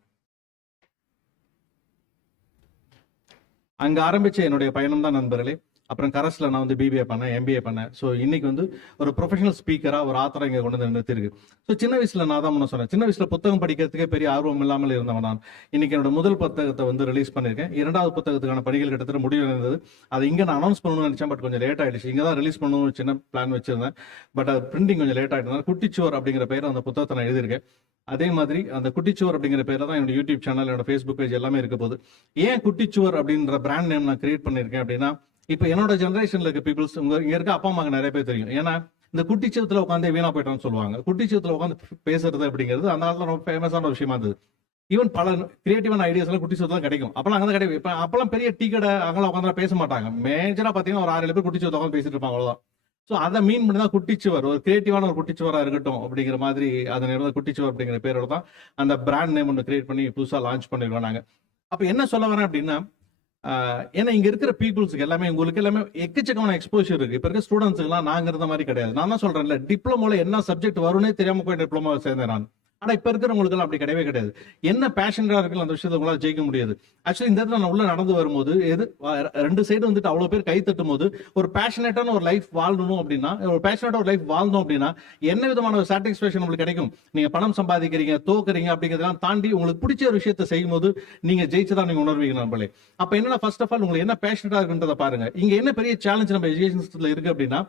அங்க ஆரம்பிச்ச என்னுடைய பயணம் தான் நண்பர்களே. அப்புறம் கரஸ்ல நான் வந்து பிபிஏ பண்ணேன், எம்பிஏ பண்ணேன். ஸோ இன்னைக்கு வந்து ஒரு ப்ரொஃபஷனல் ஸ்பீக்கரா ஒரு ஆத்தரை இங்கே கொண்டு வந்து நிறுத்திருக்கு. ஸோ சின்ன வயசுல நான் தான் முன்ன சொன்னேன், சின்ன வயசுல புத்தகம் படிக்கிறதுக்கே பெரிய ஆர்வம் இல்லாமல் இருந்தவன் நான். இன்னைக்கு என்னோட முதல் புத்தகத்தை வந்து ரிலீஸ் பண்ணியிருக்கேன். 2வது புத்தகத்துக்கான பணிகள் கிட்டத்தட்ட முடிவு இருந்தது. அது இங்கே நான் அனௌன்ஸ் பண்ணணும்னு நினைச்சேன், பட் கொஞ்சம் லேட் ஆயிடுச்சு. இங்கே தான் ரிலீஸ் பண்ணணும்னு சின்ன பிளான் வச்சிருந்தேன், பட் அது பிரிண்டிங் கொஞ்சம் லேட் ஆயிட்டு குட்டிச்சுவர் அப்படிங்கிற பேர் அந்த புத்தகத்தை நான் எழுதியிருக்கேன். அதே மாதிரி அந்த குட்டிச்சுவர் அப்படிங்கிற பேர்ல தான் என்னோட யூடியூப் சேனல், என்னோட ஃபேஸ்புக் பேஜ் எல்லாமே இருக்க போகுது. ஏன் குட்டிச்சுவர் அப்படின்ற பிராண்ட் நேம் நான் கிரியேட் பண்ணியிருக்கேன் அப்படின்னா, இப்போ என்னோட ஜெனரேஷன்ல இருக்க பீப்புள்ஸ் இங்க இருக்க அப்பா அம்மாக்கு நிறைய பேர் தெரியும். ஏன்னா இந்த குட்டிச்சவத்துல உட்காந்து வீணா போயிட்டோம்னு சொல்லுவாங்க. குட்டிச்சவத்துல உட்காந்து பேசுறது அப்படிங்கிறது அந்த காலத்துல ரொம்ப ஃபேமஸான விஷயமா இருந்தது. ஈவன் பல கிரியேட்டிவான ஐடியாஸ் எல்லாம் குட்டிச்சவத்துல கிடைக்கும். அப்பெல்லாம் அங்கே கிடைக்கும். இப்போ அப்பெல்லாம் பெரிய டீ கடை அங்கெல்லாம் உட்காந்து பேச மாட்டாங்க. மேஜரா பாத்தீங்கன்னா ஒரு 6-7 பேர் குட்டிச்சவத்துல உட்காந்து பேசிட்டு இருப்பாங்க, அவ்வளவுதான். ஸோ அதை மீன் பண்ணி தான் குட்டிச்சுவர், ஒரு கிரியேட்டிவான ஒரு குட்டிச்சுவரா இருக்கட்டும் அப்படிங்கிற மாதிரி அதனை குட்டிச்சுவர் அப்படிங்கிற பேரோட தான் அந்த பிராண்ட் நேம் ஒன்று கிரியேட் பண்ணி புதுசாக லான்ச் பண்ணிருக்கோம் நாங்கள். அப்போ என்ன சொல்ல வரேன் அப்படின்னா, ஏன்னா இங்க இருக்கிற பீப்புள்ஸுக்கு எல்லாமே உங்களுக்கு எல்லாமே எக்கச்சக்கமான எக்ஸ்போஷர் இருக்கு. இப்ப இருக்க ஸ்டூடெண்ட்ஸ்க்கு எல்லாம் நாங்க இருந்த மாதிரி கிடையாது. நான் தான் சொல்றேன்ல, டிப்ளமோல என்ன சப்ஜெக்ட் வரும்னே தெரியாம போய் டிப்ளமோ சேர்ந்தேன் நான். ஆனா இப்ப இருக்கிறவங்களுக்கு எல்லாம் அப்படி கிடையவே கிடையாது. என்ன பேஷனரா இருக்கு அந்த விஷயத்தை உங்களால ஜெயிக்க முடியாது. ஆக்சுவலி இந்த இடத்துல நான் உள்ள நடந்து வரும்போது எது 2 சைடு வந்துட்டு அவ்வளவு பேர் கை தட்டும் போது ஒரு பேஷனேட்டான ஒரு லைஃப் வாழணும் அப்படின்னா, ஒரு பேஷனேட்டா ஒரு லைஃப் வாழ்ந்தோம் அப்படின்னா என்ன விதமான ஒரு சாட்டிஸ்பேக்ஷன் உங்களுக்கு கிடைக்கும். நீங்க பணம் சம்பாதிக்கிறீங்க, தோக்குறீங்க அப்படிங்கிறதெல்லாம் தாண்டி உங்களுக்கு பிடிச்ச ஒரு விஷயத்தை செய்யும் போது நீங்க ஜெயிச்சதான் நீங்க உணர்வீங்க நம்மளே. அப்ப என்னன்னா ஃபர்ஸ்ட் ஆஃப் ஆல் உங்களுக்கு என்ன பேஷனேட்டா இருக்குன்றத பாருங்க. இங்க என்ன பெரிய சேலஞ்ச் நம்ம எஜுகேஷன் சிஸ்டத்துல இருக்கு அப்படின்னா,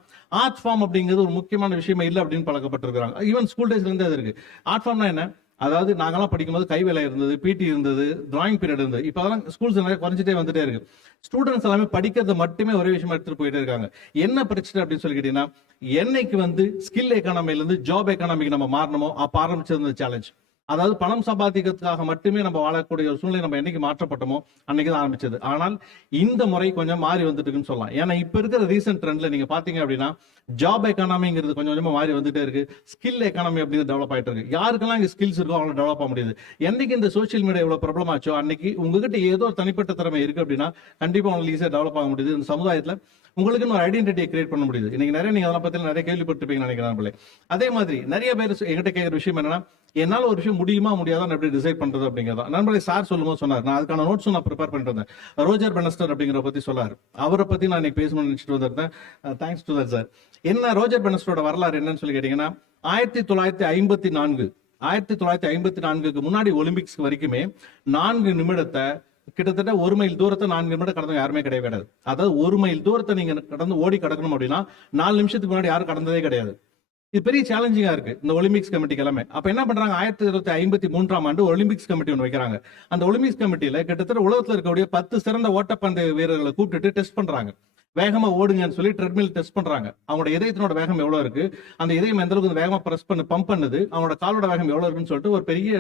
ஆர்ட் ஃபார்ம் அப்படிங்கிறது ஒரு முக்கியமான விஷயமா இல்லை அப்படின்னு பழக்கப்பட்டிருக்காங்க. ஈவன் ஸ்கூல் டேஸ்ல இருந்தே அது இருக்கு. ஆர்ட் ஃபார்ம் என்ன, அதாவது நாங்கெல்லாம் படிக்கும்போது கைவேலை இருந்தது, பிடி இருந்தது, டிராயிங் பீரியட் இருந்தது. இப்போ அதெல்லாம் ஸ்கூல்ஸ் நிறைய குறைஞ்சிட்டே வந்துட்டே இருக்கு. ஸ்டூடெண்ட்ஸ் எல்லாமே படிக்கிறத மட்டுமே ஒரே விஷயமா எடுத்துட்டு போயிட்டே இருக்காங்க. என்ன பிரச்சனை அப்படின்னு சொல்லி கேட்டீங்கன்னா, என்னைக்கு வந்து ஸ்கில் எக்கானமில இருந்து ஜாப் எக்கானமிக்கு நம்ம மாறணுமோ அப்ப ஆரம்பிச்சிருந்த சேலஞ்ச். அதாவது பணம் சம்பாதிக்கிறதுக்காக மட்டுமே நம்ம வாழக்கூடிய ஒரு சூழ்நிலை நம்ம என்னைக்கு மாற்றப்பட்டோமோ அன்னைக்கு தான் ஆரம்பிச்சது. ஆனால் இந்த முறை கொஞ்சம் மாறி வந்துட்டுன்னு சொல்லலாம். ஏன்னா இப்ப இருக்கிற ரீசெண்ட் ட்ரெண்ட்ல நீங்க பாத்தீங்க அப்படின்னா, ஜாப் எக்கானமிங்கிறது கொஞ்சம் கொஞ்சமா மாறி வந்துட்டே இருக்கு. ஸ்கில் எக்கானமி அப்படிங்கிறது டெவலப் ஆயிட்டு இருக்கு. யாருக்கெல்லாம் இங்க ஸ்கில்ஸ் இருக்கோ அவங்களை டெவலப் ஆக முடியுது. என்னைக்கு இந்த சோசியல் மீடியா இவ்வளவு ப்ராப்ளம் ஆச்சோ அன்னைக்கு உங்ககிட்ட ஏதோ ஒரு தனிப்பட்ட திறமை இருக்கு அப்படின்னா கண்டிப்பா உங்களுக்கு ஈஸியா டெவலப் ஆக முடியுது. இந்த சமுதாயத்துல உங்களுக்கு ஒரு ஐடென்டிட்டியை கிரியேட் பண்ண முடியுது. இன்னைக்கு நிறைய நீங்க அதெல்லாம் பத்தி நிறைய கேள்விப்பட்டிருப்பீங்க நினைக்கிறேன். அதே மாதிரி நிறைய பேர் என்கிட்ட கேட்கிற விஷயம் என்னன்னா, என்னால ஒரு விஷயம் முடியுமா முடியாதான் எப்படி டிசைட் பண்றது அப்படிங்கிறதா. நண்பர்களே, சார் சொல்லும்போது சொன்னார், நான் அதுக்கான நோட்ஸ் நான் ப்ரிப்பேர் பண்ணிட்டு வந்தேன். ரோஜர் பெனஸ்டர் அப்படிங்கிற பத்தி சொல்லாரு. அவரை பத்தி நான் இன்னைக்கு பேசணும்னு நினைச்சிட்டு வந்திருந்தேன். Thanks to that sir. என்ன ரோஜர் பெனஸ்டரோட வரலாறு என்னன்னு சொல்லி கேட்டீங்கன்னா, 1954க்கு முன்னாடி ஒலிம்பிக்ஸ் வரைக்குமே 4 நிமிடத்தை கிட்டத்தட்ட 1 மைல் தூரத்தை 4 நிமிடம் கடந்தவங்க யாருமே கிடையாது. அதாவது 1 மைல் தூரத்தை நீங்க கடந்து ஓடி கடக்கணும் அப்படின்னா 4 நிமிஷத்துக்கு முன்னாடி யாரும் கடந்ததே கிடையாது. இது பெரிய சேலஞ்சிங்கா இருக்கு இந்த ஒலிம்பிக்ஸ் கமிட்டிக்கு எல்லாமே. அப்ப என்ன பண்றாங்க, 1953ஆம் ஆண்டு ஒலிம்பிக்ஸ் கமிட்டி ஒன்று வைக்கிறாங்க. அந்த ஒலிம்பிக்ஸ் கமிட்டியில கிட்டத்தட்ட உலகத்துல இருக்கக்கூடிய 10 சிறந்த ஓட்டப்பந்தய வீரர்களை கூப்பிட்டு டெஸ்ட் பண்றாங்க. வேகமா ஓடுங்கன்னு சொல்லி ட்ரெட்மில் டெஸ்ட் பண்றாங்க. அவங்களோட இதயத்தினோட வேகம் எவ்வளவு இருக்கு, அந்த இதயம் எந்த அளவுக்கு வேகமா பிரஸ் பண்ணி பம்ப் பண்ணுது, அவங்களோட காலோட வேகம் எவ்வளவு இருக்குன்னு சொல்லிட்டு ஒரு பெரிய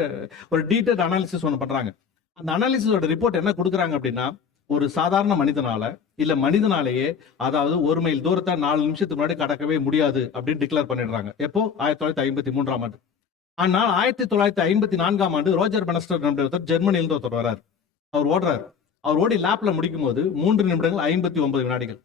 ஒரு டீடைல்ட் அனாலிசிஸ் ஒன்று பண்றாங்க. அந்த அனாலிசிஸோட ரிப்போர்ட் என்ன கொடுக்குறாங்க அப்படின்னா, ஒரு சாதாரண மனிதனால இல்ல மனிதனாலேயே அதாவது 1 மைல் தூரத்தை 4 நிமிஷத்துக்கு முன்னாடி கடக்கவே முடியாது அப்படின்னு டிக்ளேர் பண்ணிடுறாங்க. எப்போ 1953ஆம் ஆண்டு. ஆனால் 1954ஆம் ஆண்டு ரோஜர் பெனஸ்டர் ஒருத்தர் ஜெர்மனியிலிருந்து ஒருத்தர் வர்றாரு. அவர் ஓடுறாரு. அவர் ஓடி லேப்ல முடிக்கும் போது 3 நிமிடங்கள் 59 வினாடிகள்.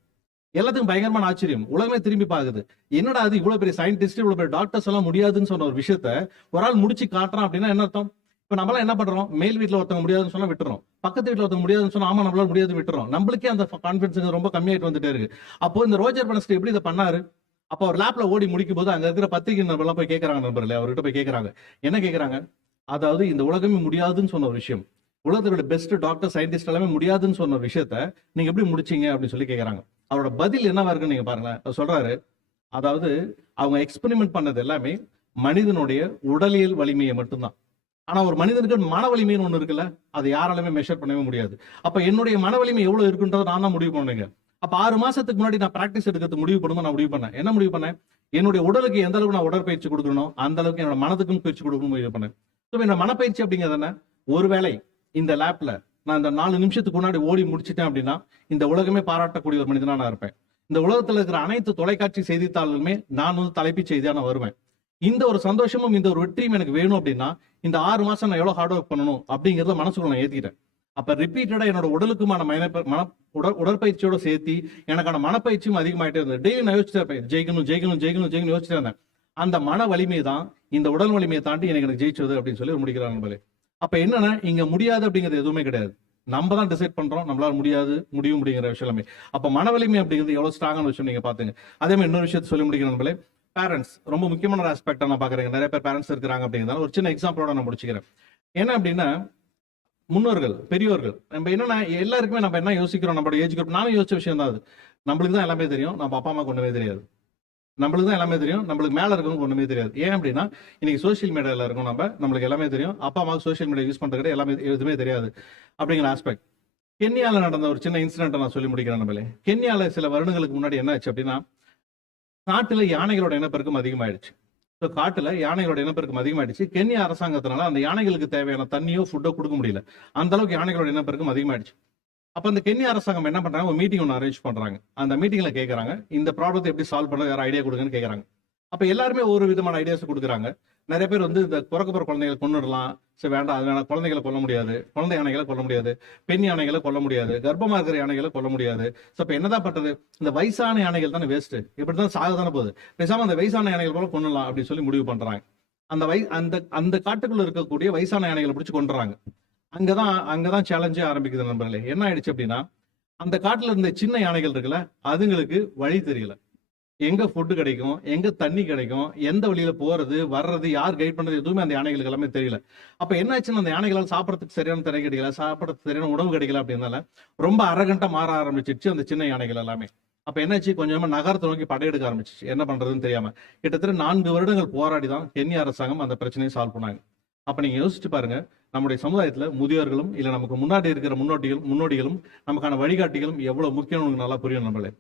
எல்லாத்துக்கும் பயங்கரமான ஆச்சரியம். உலகமே திரும்பி பாக்குது. என்னடா அது, இவ்வளவு பெரிய சயின்டிஸ்ட் இவ்வளவு பெரிய டாக்டர்ஸ் எல்லாம் முடியாதுன்னு சொன்ன ஒரு விஷயத்த ஒரு ஆள் முடிச்சு காட்டுறான் அப்படின்னா என்ன அர்த்தம்? இப்ப நம்மளாம் என்ன பண்றோம், மேல் வீட்டுல ஒருத்தவங்க முடியாதுன்னு சொன்னா விட்டுறோம், பக்கத்து வீட்டுல ஒருத்தவங்க முடியாதுன்னு சொன்னா ஆமா நம்மளால முடியாது விட்டுறோம். நம்மளுக்கே அந்த கான்பிடன்ஸ் ரொம்ப கம்மியாயிட்டு வந்துட்டே இருக்கு. அப்போ இந்த ரோஜர் பெனஸ்டர் எப்படி இதை பண்ணாரு? அப்ப அவர் லேப்ல ஓடி முடிக்கும் போது அங்க இருக்கிற பத்திரிகை நண்பர்லாம் போய் கேட்கறாங்க, நண்பர்களே அவர்கிட்ட போய் கேட்கறாங்க. என்ன கேட்கறாங்க, அதாவது இந்த உலகமே முடியாதுன்னு சொன்ன ஒரு விஷயம், உலகத்தோட பெஸ்ட் டாக்டர் சயின்டிஸ்ட் எல்லாமே முடியாதுன்னு சொன்ன ஒரு விஷயத்த நீங்க எப்படி முடிச்சீங்க அப்படின்னு சொல்லி கேட்கறாங்க. அவரோட பதில் என்னவா இருக்குன்னு நீங்க பாருங்களேன். அவர் சொல்றாரு, அதாவது அவங்க எக்ஸ்பெரிமெண்ட் பண்ணது எல்லாமே மனிதனுடைய உடலியல் வலிமையை மட்டும்தான். ஆனா ஒரு மனிதனுக்கு மன வலிமைன்னு ஒண்ணு இருக்குல்ல, அதை யாராலுமே மெஷர் பண்ணவே முடியாது. அப்ப என்னுடைய மன வலிமை எவ்வளவு இருக்குன்றதை நான் தான் முடிவு பண்ணுங்க. அப்ப 6 மாசத்துக்கு முன்னாடி நான் பிராக்டிஸ் எடுக்கிறது முடிவு பண்ணும்போது நான் முடிவு பண்ணேன். என்ன முடிவு பண்ணேன்? என்னுடைய உடலுக்கு எந்த அளவுக்கு நான் உடற்பயிற்சி கொடுக்கணும், அந்த அளவுக்கு என்னோட மனதுக்கும் பயிற்சி கொடுக்கணும் முடிவு பண்ணேன். ஸோ என்னோட மனப்பயிற்சி அப்படிங்கிறது என்ன? ஒருவேளை இந்த லேப்ல நான் இந்த 4 நிமிஷத்துக்கு முன்னாடி ஓடி முடிச்சிட்டேன் அப்படின்னா இந்த உலகமே பாராட்டக்கூடிய ஒரு மனிதனா நான் இருப்பேன். இந்த உலகத்துல இருக்கிற அனைத்து தொலைக்காட்சி செய்தித்தாள்களுமே நான் தலைப்புச் செய்தியா நான் வருவேன். இந்த ஒரு சந்தோஷமும் இந்த ஒரு வெற்றியும் எனக்கு வேணும் அப்படின்னா இந்த 6 மாசம் நான் எவ்வளவு ஹார்ட் ஒர்க் பண்ணணும் அப்படிங்கறத மனசுக்குள்ள நான் ஏத்திட்டேன். அப்ப ரிப்பீட்டடா என்னோட உடலுக்குமான உடற்பயிற்சியோட சேர்த்து எனக்கான மனப்பயிற்சியும் அதிகமாயிட்டே இருந்தது. டெய்லி நான் யோசிச்சுட்டு இருப்பேன், ஜெயிக்கணும் ஜெயிக்கணும் ஜெயிக்கணும் ஜெயிக்கணும் யோசிச்சுட்டு இருந்தேன். அந்த மன வலிமை தான் இந்த உடல் வலிமையை தாண்டி எனக்கு ஜெயிச்சது அப்படின்னு சொல்லி முடிக்கிறாங்க. அப்ப என்னன்னா இங்க முடியாது அப்படிங்கிறது எதுவுமே கிடையாது. நம்ம தான் டிசைட் பண்றோம் நம்மளால முடியாது முடியும் அப்படிங்கிற விஷயம் எல்லாமே. அப்ப மன வலிமை அப்படிங்கிறது எவ்வளவு ஸ்ட்ராங்கான விஷயம் நீங்க பாத்துங்க. அதே மாதிரி இன்னொரு விஷயத்தை சொல்லி முடிக்கிறேன். பேரண்ட்ஸ் ரொம்ப முக்கியமான ஒரு ஆஸ்பெக்டா நான் பாக்குறேன். நிறைய பேர் பேரண்ட்ஸ் இருக்கிறாங்க அப்படிங்கிறதால ஒரு சின்ன எக்ஸாம்பிளோட நான் முடிச்சுக்கிறேன். என்ன அப்படின்னா முன்னோர்கள் பெரியோர்கள் நம்ம என்னன்னா எல்லாருக்குமே நம்ம என்ன யோசிக்கிறோம், நம்மளோட ஏஜ் குரூப் நானும் யோசிச்ச விஷயம் தான் அது. நம்மளுக்கு தான் எல்லாமே தெரியும், நம்ம அப்பா அம்மாக்கு ஒண்ணுமே தெரியாது. நம்மளுக்கு தான் எல்லாமே தெரியும், நம்மளுக்கு மேல இருக்கவங்க ஒண்ணுமே தெரியாது. ஏன் அப்படின்னா இன்னைக்கு சோசியல் மீடியால இருக்கும், நம்மளுக்கு எல்லாமே தெரியும், அப்பா அம்மாவுக்கு சோசியல் மீடியா யூஸ் பண்றது எல்லாமே எதுவுமே தெரியாது அப்படிங்கிற ஆஸ்பெக்ட். கென்யால நடந்த ஒரு சின்ன இன்சிடென்ட் நான் சொல்லி முடிக்கிறேன். நம்மளே கென்யால சில வருடங்களுக்கு முன்னாடி என்ன ஆச்சு அப்படின்னா காட்டுல யானைகளோட இனப்பெருக்கம் அதிகமாயிடுச்சு. ஸோ காட்டுல யானைகளோட இனப்பெருக்கம் அதிகமாயிடுச்சு. கென்யா அரசாங்கத்தினால அந்த யானைகளுக்கு தேவையான தண்ணியோ ஃபுட்டோ கொடுக்க முடியல. அந்த அளவுக்கு யானைகளோட இனப்பெருக்கம் அதிகமாயிடுச்சு. அப்ப அந்த கென்யா அரசாங்கம் என்ன பண்றாங்க, ஒரு மீட்டிங் ஒன்று அரேஞ்ச் பண்றாங்க. அந்த மீட்டிங்ல கேட்கறாங்க இந்த ப்ராப்ளத்தை எப்படி சால்வ் பண்ண யாரும் ஐடியா கொடுங்கன்னு கேட்கறாங்க. அப்ப எல்லாருமே ஒரு விதமான ஐடியாஸ் கொடுக்குறாங்க. நிறைய பேர் இந்த பிறக்க போற குழந்தைகளை கொண்டுடலாம், சரி வேண்டாம் அது வேணாம், குழந்தைகளை கொல்ல முடியாது, குழந்தை யானைகளை கொல்ல முடியாது, பெண் யானைகளை கொல்ல முடியாது, கர்ப்பமா இருக்கிற யானைகளை கொல்ல முடியாது. ஸோ இப்ப என்னதான் பண்றது, இந்த வயசான யானைகள் தானே வேஸ்ட், இப்படிதான் சாகதானே போகுது, பேசாம அந்த வயசான யானைகள் போல கொண்டுலாம் அப்படின்னு சொல்லி முடிவு பண்றாங்க. அந்த அந்த காட்டுக்குள்ள இருக்கக்கூடிய வயசான யானைகளை பிடிச்சி கொண்டுறாங்க. அங்கதான் சேலஞ்சே ஆரம்பிக்குது நண்பர்களே. என்ன ஆயிடுச்சு அப்படின்னா அந்த காட்டுல இருந்த சின்ன யானைகள் இருக்குல்ல, அதுங்களுக்கு வழி தெரியல, எங்க ஃபுட்டு கிடைக்கும், எங்க தண்ணி கிடைக்கும், எந்த வழியில போறது வர்றது, யார் கைட் பண்றது, எதுவுமே அந்த யானைகளுக்கு எல்லாமே தெரியல. அப்ப என்ன ஆச்சுன்னா அந்த யானைகளால் சாப்பிடறதுக்கு சரியான தண்ணி கிடைக்கல, சாப்பிடறதுக்கு சரியான உணவு கிடைக்கல அப்படின்னால ரொம்ப அரகண்டா மாற ஆரம்பிச்சிருச்சு அந்த சின்ன யானைகள் எல்லாமே. அப்ப என்னாச்சு, கொஞ்சமா நகரத்தை நோக்கி படையெடுக்க ஆரம்பிச்சிச்சு, என்ன பண்றதுன்னு தெரியாம. கிட்டத்தட்ட 4 வருடங்கள் போராடி தான் கென்யா அரசாங்கம் அந்த பிரச்சனையை சால்வ் பண்ணாங்க. அப்ப நீங்க யோசிச்சு பாருங்க, நம்முடைய சமுதாயத்துல முதியோர்களும் இல்ல நமக்கு முன்னாடி இருக்கிற முன்னோடிகளும் நமக்கான வழிகாட்டிகளும் எவ்வளவு முக்கியம் நல்லா புரியும். நம்மளே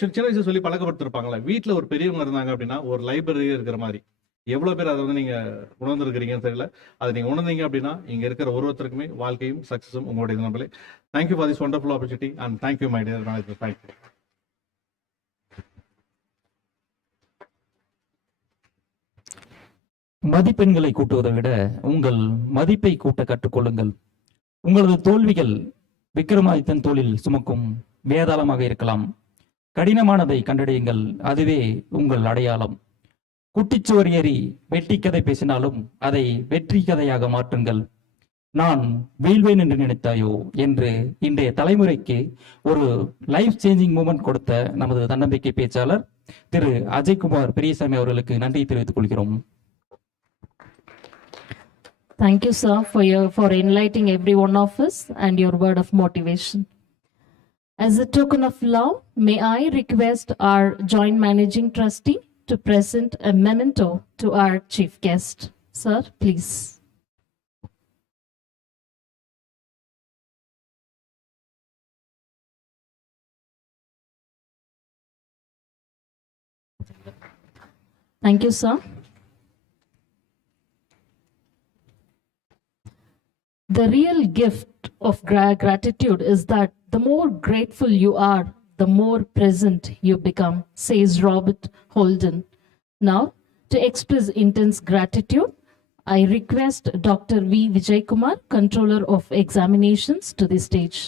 சின்ன வயசுல சொல்லி பழக்கப்படுத்திருப்பாங்களே, வீட்டுல ஒரு பெரியவங்க இருந்தாங்க அப்படின்னா ஒரு லைப்ரரி இருக்கிற மாதிரி. எவ்வளவு பேர் அதை நீங்க உணர்ந்துருக்கிறீங்கன்னு தெரியல. அதை நீங்க உணர்ந்தீங்க அப்படின்னா இங்க இருக்கிற ஒருத்தருக்குமே வாழ்க்கையும் சக்சஸும் உங்களுடைய. நம்மளே thank you for this wonderful opportunity and thank you my dear. Thank you. மதிப்பெண்களை கூட்டுவதை விட உங்கள் மதிப்பை கூட்ட கற்றுக்கொள்ளுங்கள். உங்களது தோல்விகள் விக்ரமாதித்தன் தோளில் சுமக்கும் வேதாளமாக இருக்கலாம். கடினமானதை கண்டறியுங்கள், அதுவே உங்கள் அடையாளம். குட்டிச்சுவர் ஏறி வெற்றி கதை பேசினாலும் அதை வெற்றி கதையாக மாற்றுங்கள். நான் வீழ்வேன் என்று நினைத்தாயோ என்று இன்றைய தலைமுறைக்கு ஒரு லைஃப் சேஞ்சிங் மூமெண்ட் கொடுத்த நமது தன்னம்பிக்கை பேச்சாளர் திரு அஜய்குமார் பெரியசாமி அவர்களுக்கு நன்றி தெரிவித்துக் கொள்கிறோம். Thank you, sir, for enlightening every one of us and your word of motivation. As a token of love, may I request our Joint Managing Trustee to present a memento to our chief guest. Sir, please. Thank you, sir. The real gift of gratitude is that the more grateful you are, the more present you become, says Robert Holden. Now, to express intense gratitude, I request Dr. V. Ajaykumar, Controller of Examinations, to the stage.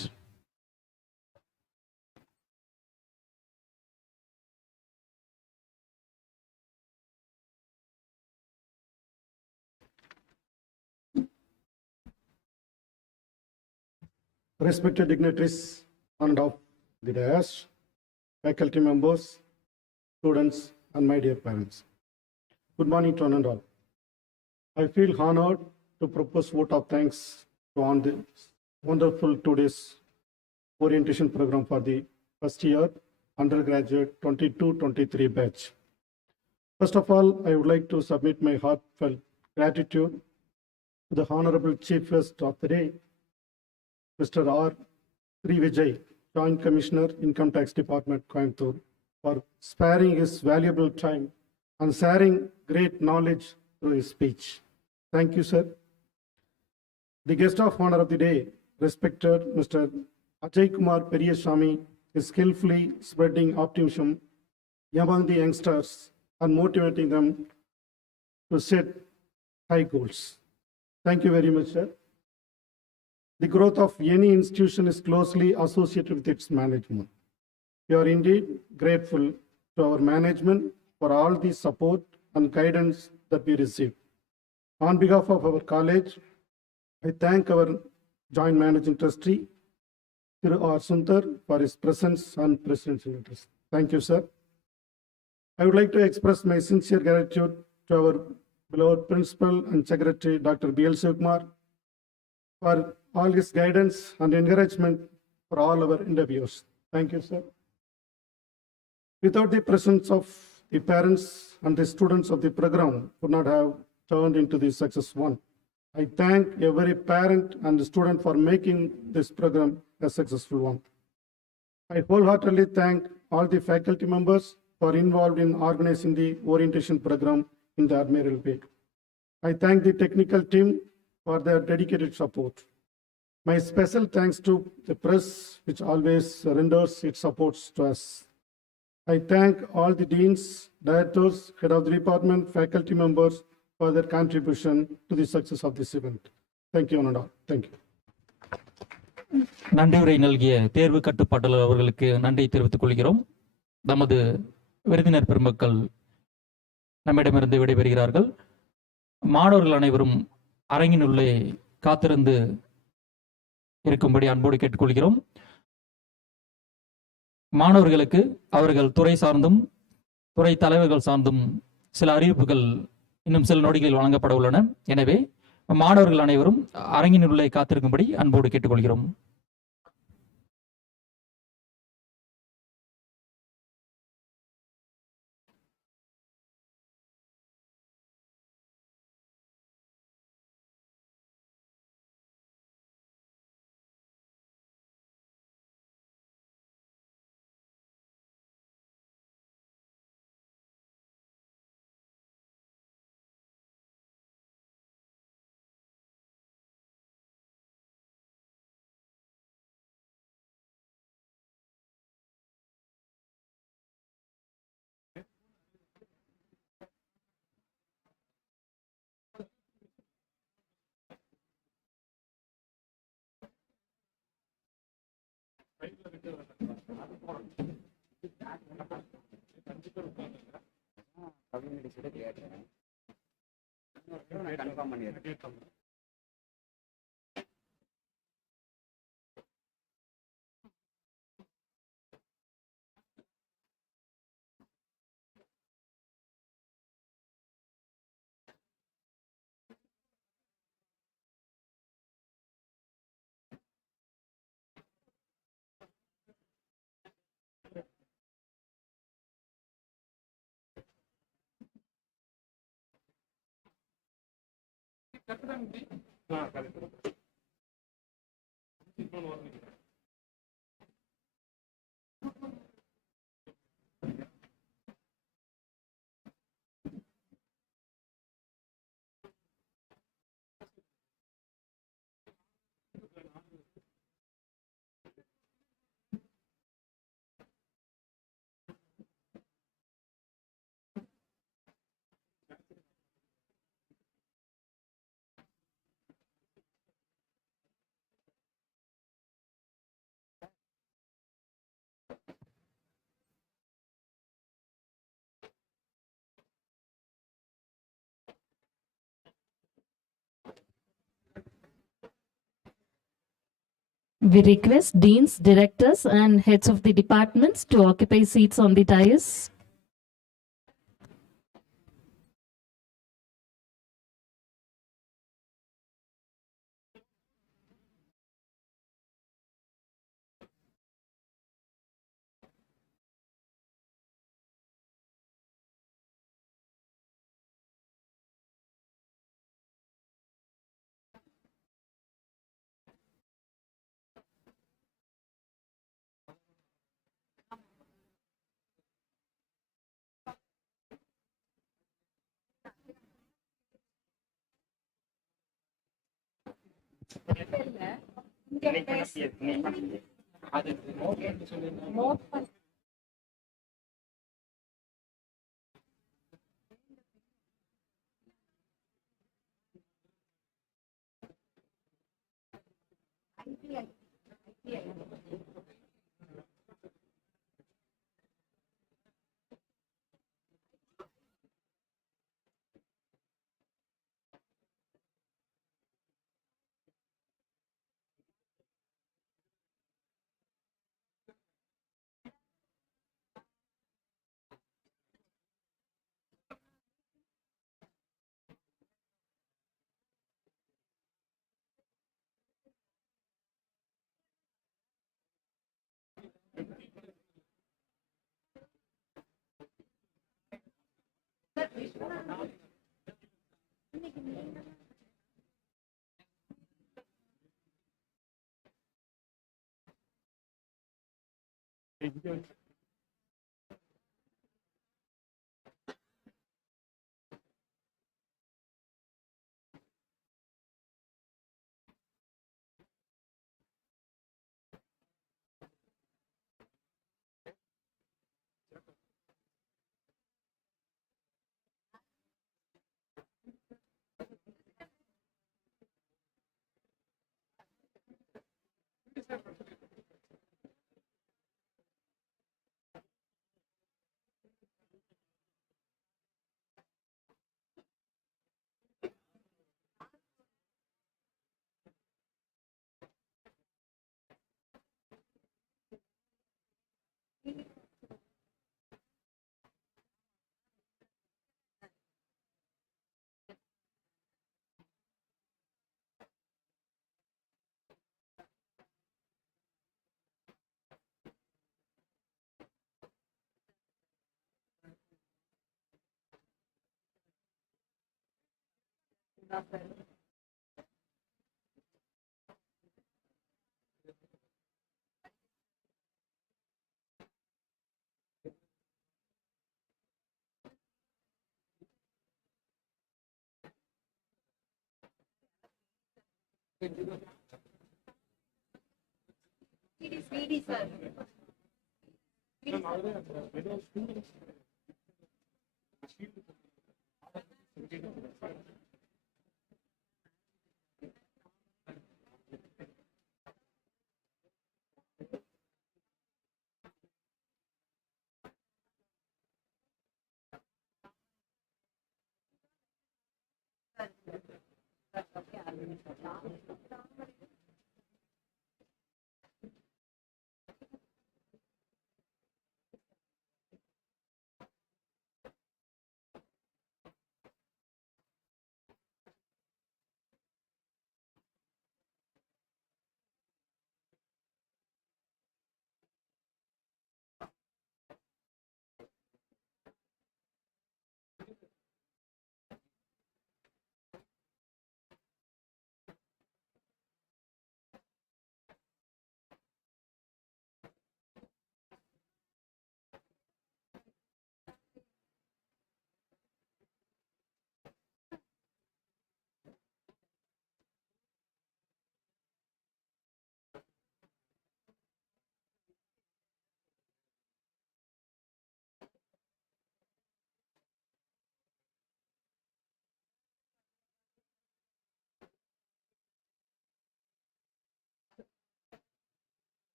Respected dignitaries and of the dais, faculty members, students, and my dear parents. Good morning to one and all. I feel honored to propose vote of thanks to on this wonderful 2 days orientation program for the first year undergraduate 22-23 batch. First of all, I would like to submit my heartfelt gratitude to the Honorable Chief Guest of the day, Mr. R. Srivijay, Joint Commissioner, Income Tax Department, Coimbatore, for sparing his valuable time and sharing great knowledge through his speech. Thank you, sir. The guest of honor of the day, respected Mr. Ajaykumar Periasamy, is skillfully spreading optimism among the youngsters and motivating them to set high goals. Thank you very much, sir. The growth of any institution is closely associated with its management. We are indeed grateful to our management for all the support and guidance that we receive. On behalf of our college, I thank our Joint Managing Trustee, Thiru R. Sundar, for his presence and presidential interest. Thank you, sir. I would like to express my sincere gratitude to our beloved Principal and Secretary, Dr. B.L. Srivijay, for all his guidance and encouragement for all our endeavors. Thank you, sir. Without the presence of the parents and the students of the program would not have turned into the success one. I thank every parent and student for making this program a successful one. I wholeheartedly thank all the faculty members who are involved in organizing the orientation program in the admirable way. I thank the technical team for their dedicated support. My special thanks to the press, which always renders its supports to us. I thank all the deans, directors, head of the department, faculty members for their contribution to the success of this event. Thank you, one and all. Thank you. நன்றியுரை நல்கிய தேர்வு கட்டுப்பாட்டாளர் அவர்களுக்கு நன்றி தெரிவித்துக் கொள்கிறோம். நமது விருந்தினர் பெருமக்கள் நம்மிடமிருந்து விடைபெறுகிறார்கள். மாணவர்கள் அனைவரும் அரங்கினுள்ளே காத்திருந்து இருக்கும்படி அன்போடு கேட்டுக்கொள்கிறோம். மாணவர்களுக்கு அவர்கள் துறை சார்ந்தும் துறை தலைவர்கள் சார்ந்தும் சில அறிவிப்புகள் இன்னும் சில நொடிகளில் வழங்கப்பட உள்ளன. எனவே மாணவர்கள் அனைவரும் அரங்கினுள்ளே காத்திருக்கும்படி அன்போடு கேட்டுக்கொள்கிறோம். We request deans, directors, and heads of the departments to occupy seats on the dais.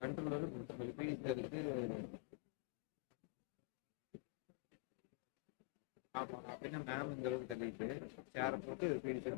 Controller இருக்கு. ஆமா அப்படின்னா மேம் இந்த அளவுக்கு தள்ளிட்டு சேரை போட்டு பீடிச்சு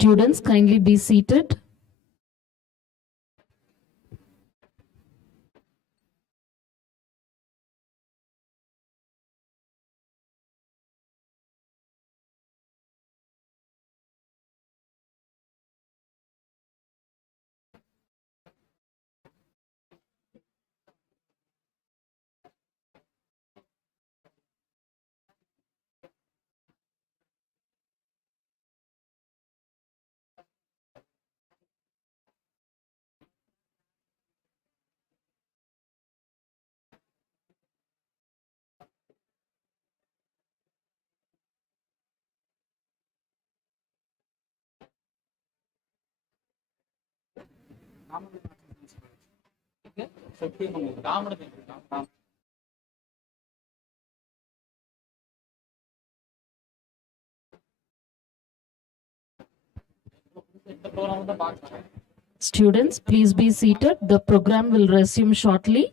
Students, kindly be seated. Students, please be seated. The program will resume shortly.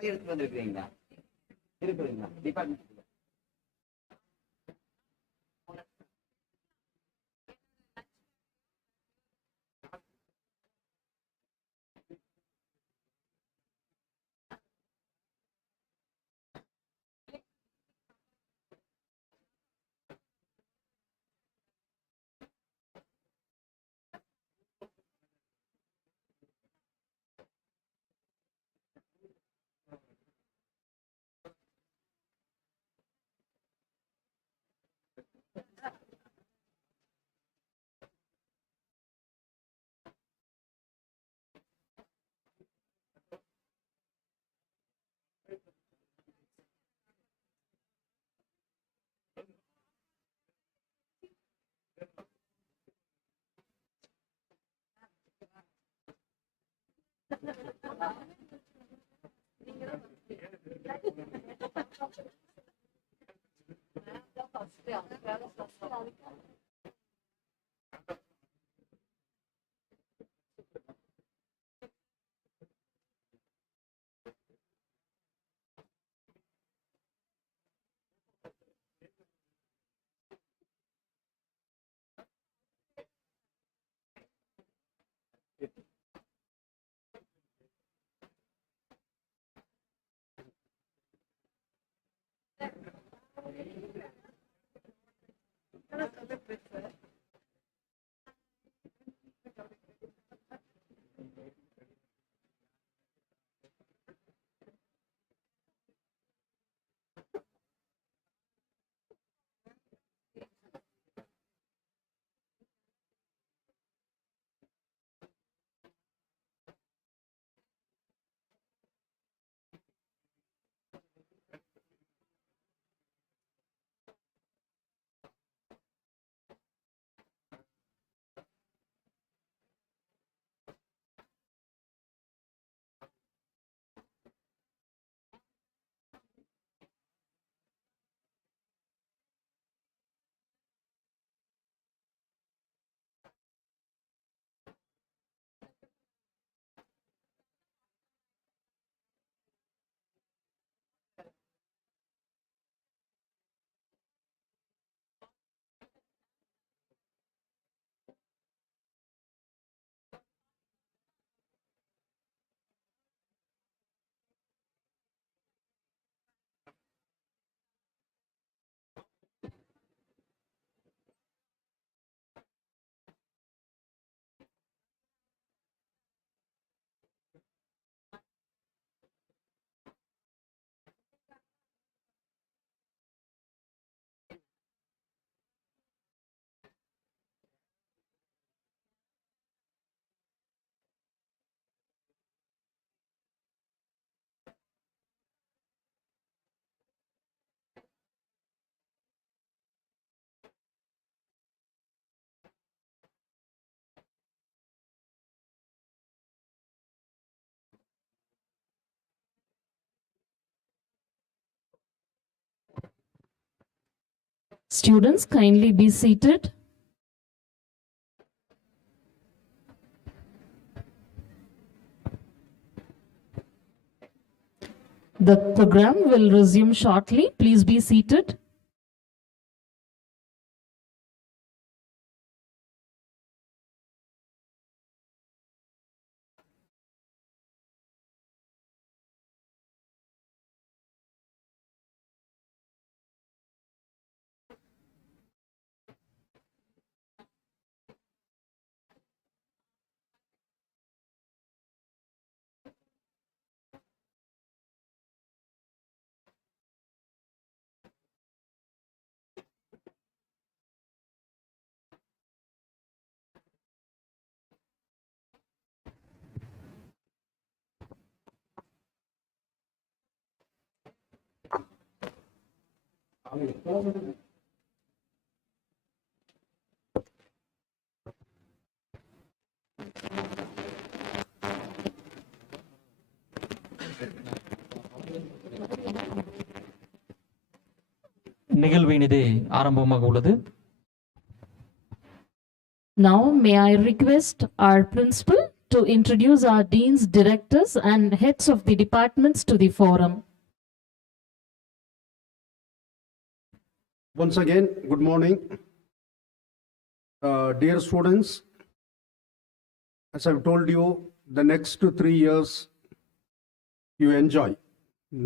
எடுத்துட்டு வந்திருக்கீங்களா? இருக்குதுங்களா? Department Students, kindly be seated. The program will resume shortly. Please be seated. நிகழ்வினிது ஆரம்பமாக உள்ளது. Now, may I request our principal to introduce our deans, directors, and heads of the departments to the forum. Once again, good morning. Dear students, as I've told you, the next 3 years you enjoy.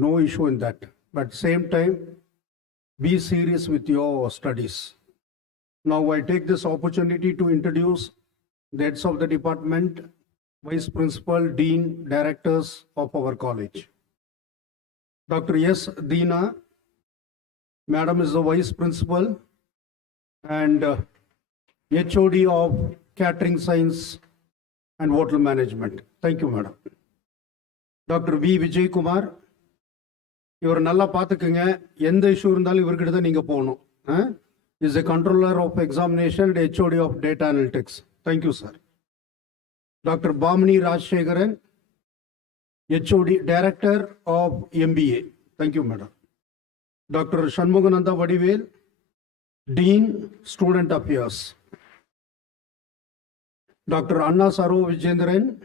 No issue in that. But same time, be serious with your studies. Now I take this opportunity to introduce the heads of the department, vice principal, dean, directors of our college. Dr. S. Deena, Madam is the vice principal and HOD of Catering Science and Hotel Management. Thank you, Madam. Dr. V. Ajaykumar, இவர் நல்லா பார்த்துக்குங்க, எந்த இஷ்யூ இருந்தாலும் இவர்கிட்ட தான் நீங்கள் போகணும். Is the controller of examination and HOD of data analytics. Thank you sir. Doctor Bhamini Rajasekaran, HOD director of MBA. Thank you madam. Dr. Shanmugananda Vadivel, Dean, Student Affairs. Dr. Anna Saro Vijendran,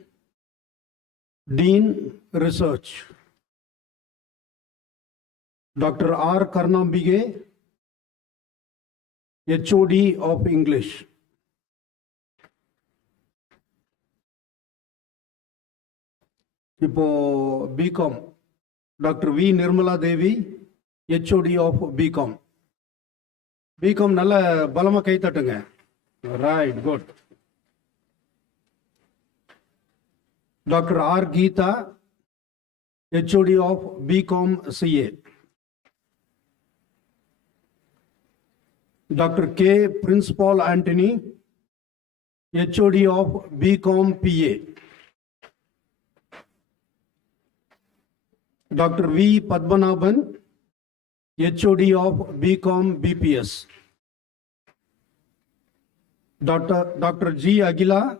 Dean, Research. Dr. R. Karnambige, HOD of English. இப்போ BCom doctor V Nirmala Devi HOD of BCom. BCom நல்ல பலமா கை தட்டுங்க. Right, good. Doctor R Geetha HOD of BCom CA. Doctor K principal Antony HOD of BCom BA. Dr. V. Padmanabhan, HOD of BCom BPS. Dr. G. Agila,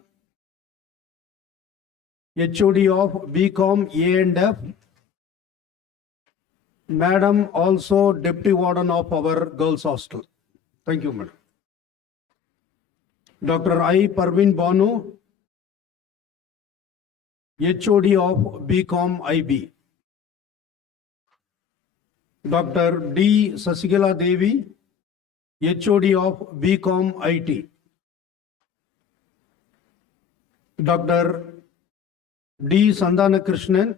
HOD of BCom A&F. Madam also Deputy Warden of our girls' hostel. Thank you, madam. Dr. I. Parveen Banu, HOD of BCom IB. Dr. D. Sasigala Devi, HOD of BCom IT. Dr. D. Sandana Krishnan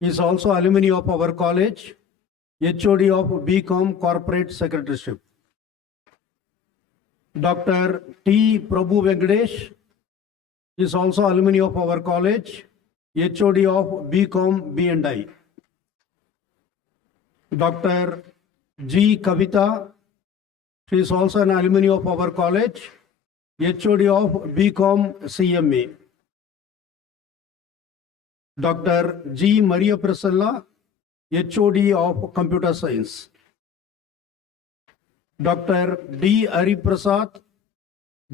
is also alumni of our college, HOD of BCom Corporate Secretaryship. Dr. T. Prabhu Venkatesh is also alumni of our college, HOD of BCom B&I. Dr. G. Kavita, she is also an alumni of our college, HOD of BCom CMA. Dr. G. Maria Priscilla, HOD of Computer Science. Dr. D. Hari Prasad,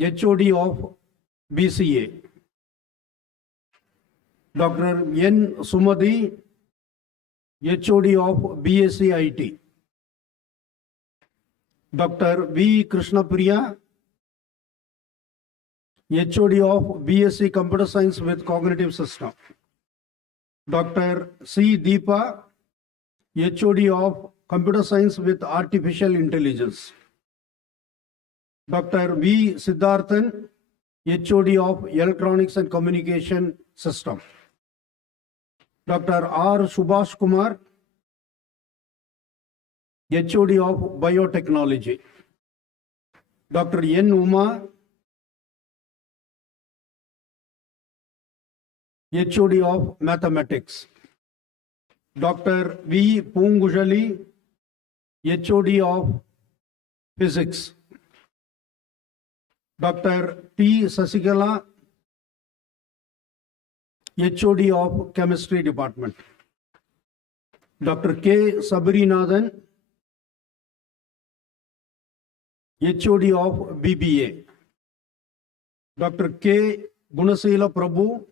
HOD of BCA. Dr. N. Sumadi, HOD of BSc IT. Dr. V. Krishnapriya, HOD of BSc Computer Science with Cognitive System. Dr. C. Deepa, HOD of Computer Science with Artificial Intelligence. Dr. V. Siddharthan, HOD of Electronics and Communication System. Dr. R. Subhash Kumar, HOD of Biotechnology. Dr. N. Uma, HOD of Mathematics. Dr. V. Pungujali, HOD of Physics. Dr. T. Sasigala, HOD of Chemistry Department. Dr. K. Sabrinathan, HOD of BBA. Dr. K. Gunasila Prabhu,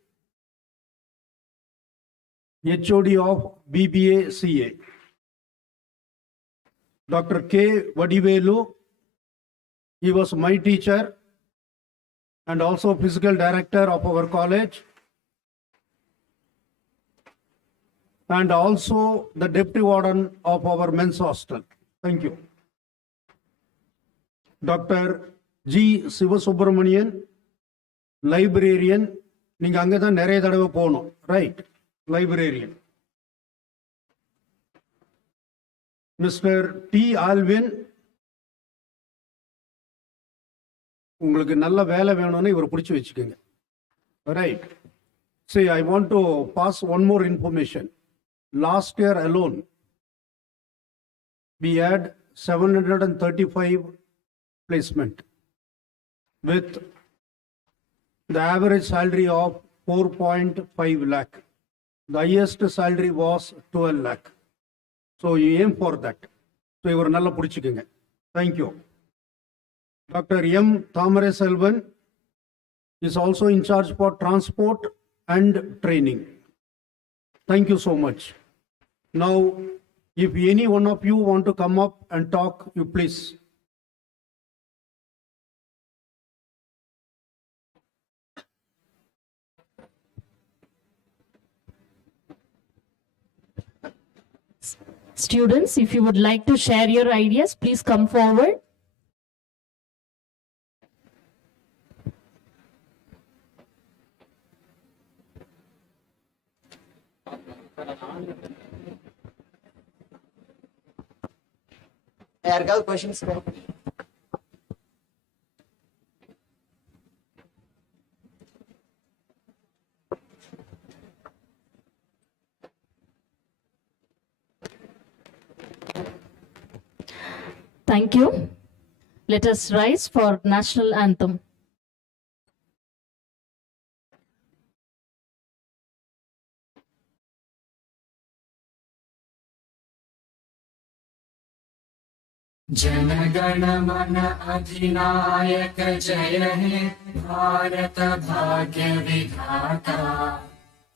HOD of BBA CA. Dr. K. Vadivelu, he was my teacher and also physical director of our college, and also the deputy warden of our men's hostel. Thank you. Dr. G. Sivasubramanian, librarian. நீங்க அங்கதான் நிறைய தடவை போகணும், right? librarian. Mr. T. Alvin, உங்களுக்கு நல்ல வேலை வேணும்னு இவர் பிடிச்சி வச்சுக்கோங்க, right? See, I want to pass one more information. Last year alone, we had 735 placement with the average salary of 4.5 lakh. The highest salary was 12 lakh. So you aim for that. So you are nalla pudichikkenga. Thank you. Dr. M. Thamare Selvan is also in charge for transport and training. Thank you so much. Now If any one of you want to come up and talk, you please. Students, if you would like to share your ideas, please come forward. யாருக்காவது questions? Thank you. Let us rise for national anthem. जनगण मन अधिनायक जय हे भारत भाग्य विधाता।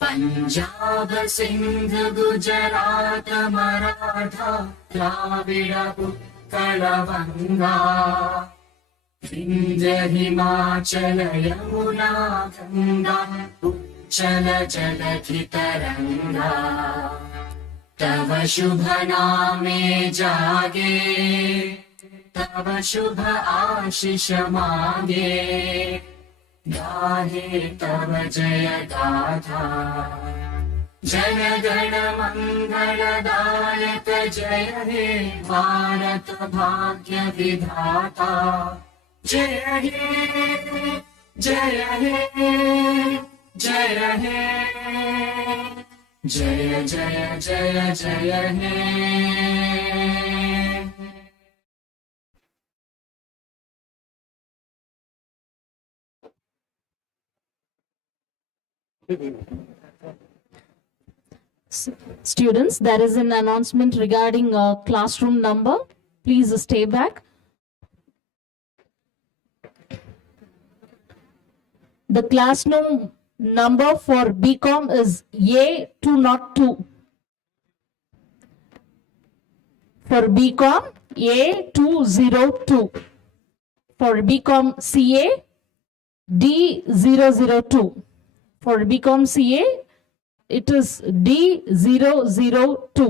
पंजाब सिंध गुजरात मराठा द्राविड़ उत्कल गंगा। विंध्य हिमाचल यमुना गंगा उच्चल जलधि तरंगा। तव शुभ नामे जागे तव शुभ आशीष मांगे। गाहे तव जय गाथा जन गण मंगलदायक जय हे भारत भाग्य विधाता। जय हे जय हे जय हे जय जय जय जय हे। Students, there is an announcement regarding a classroom number. Please stay back. The classroom number for BCom is A202. For BCom, A202. For BCom CA, D002. For BCom CA, it is D002.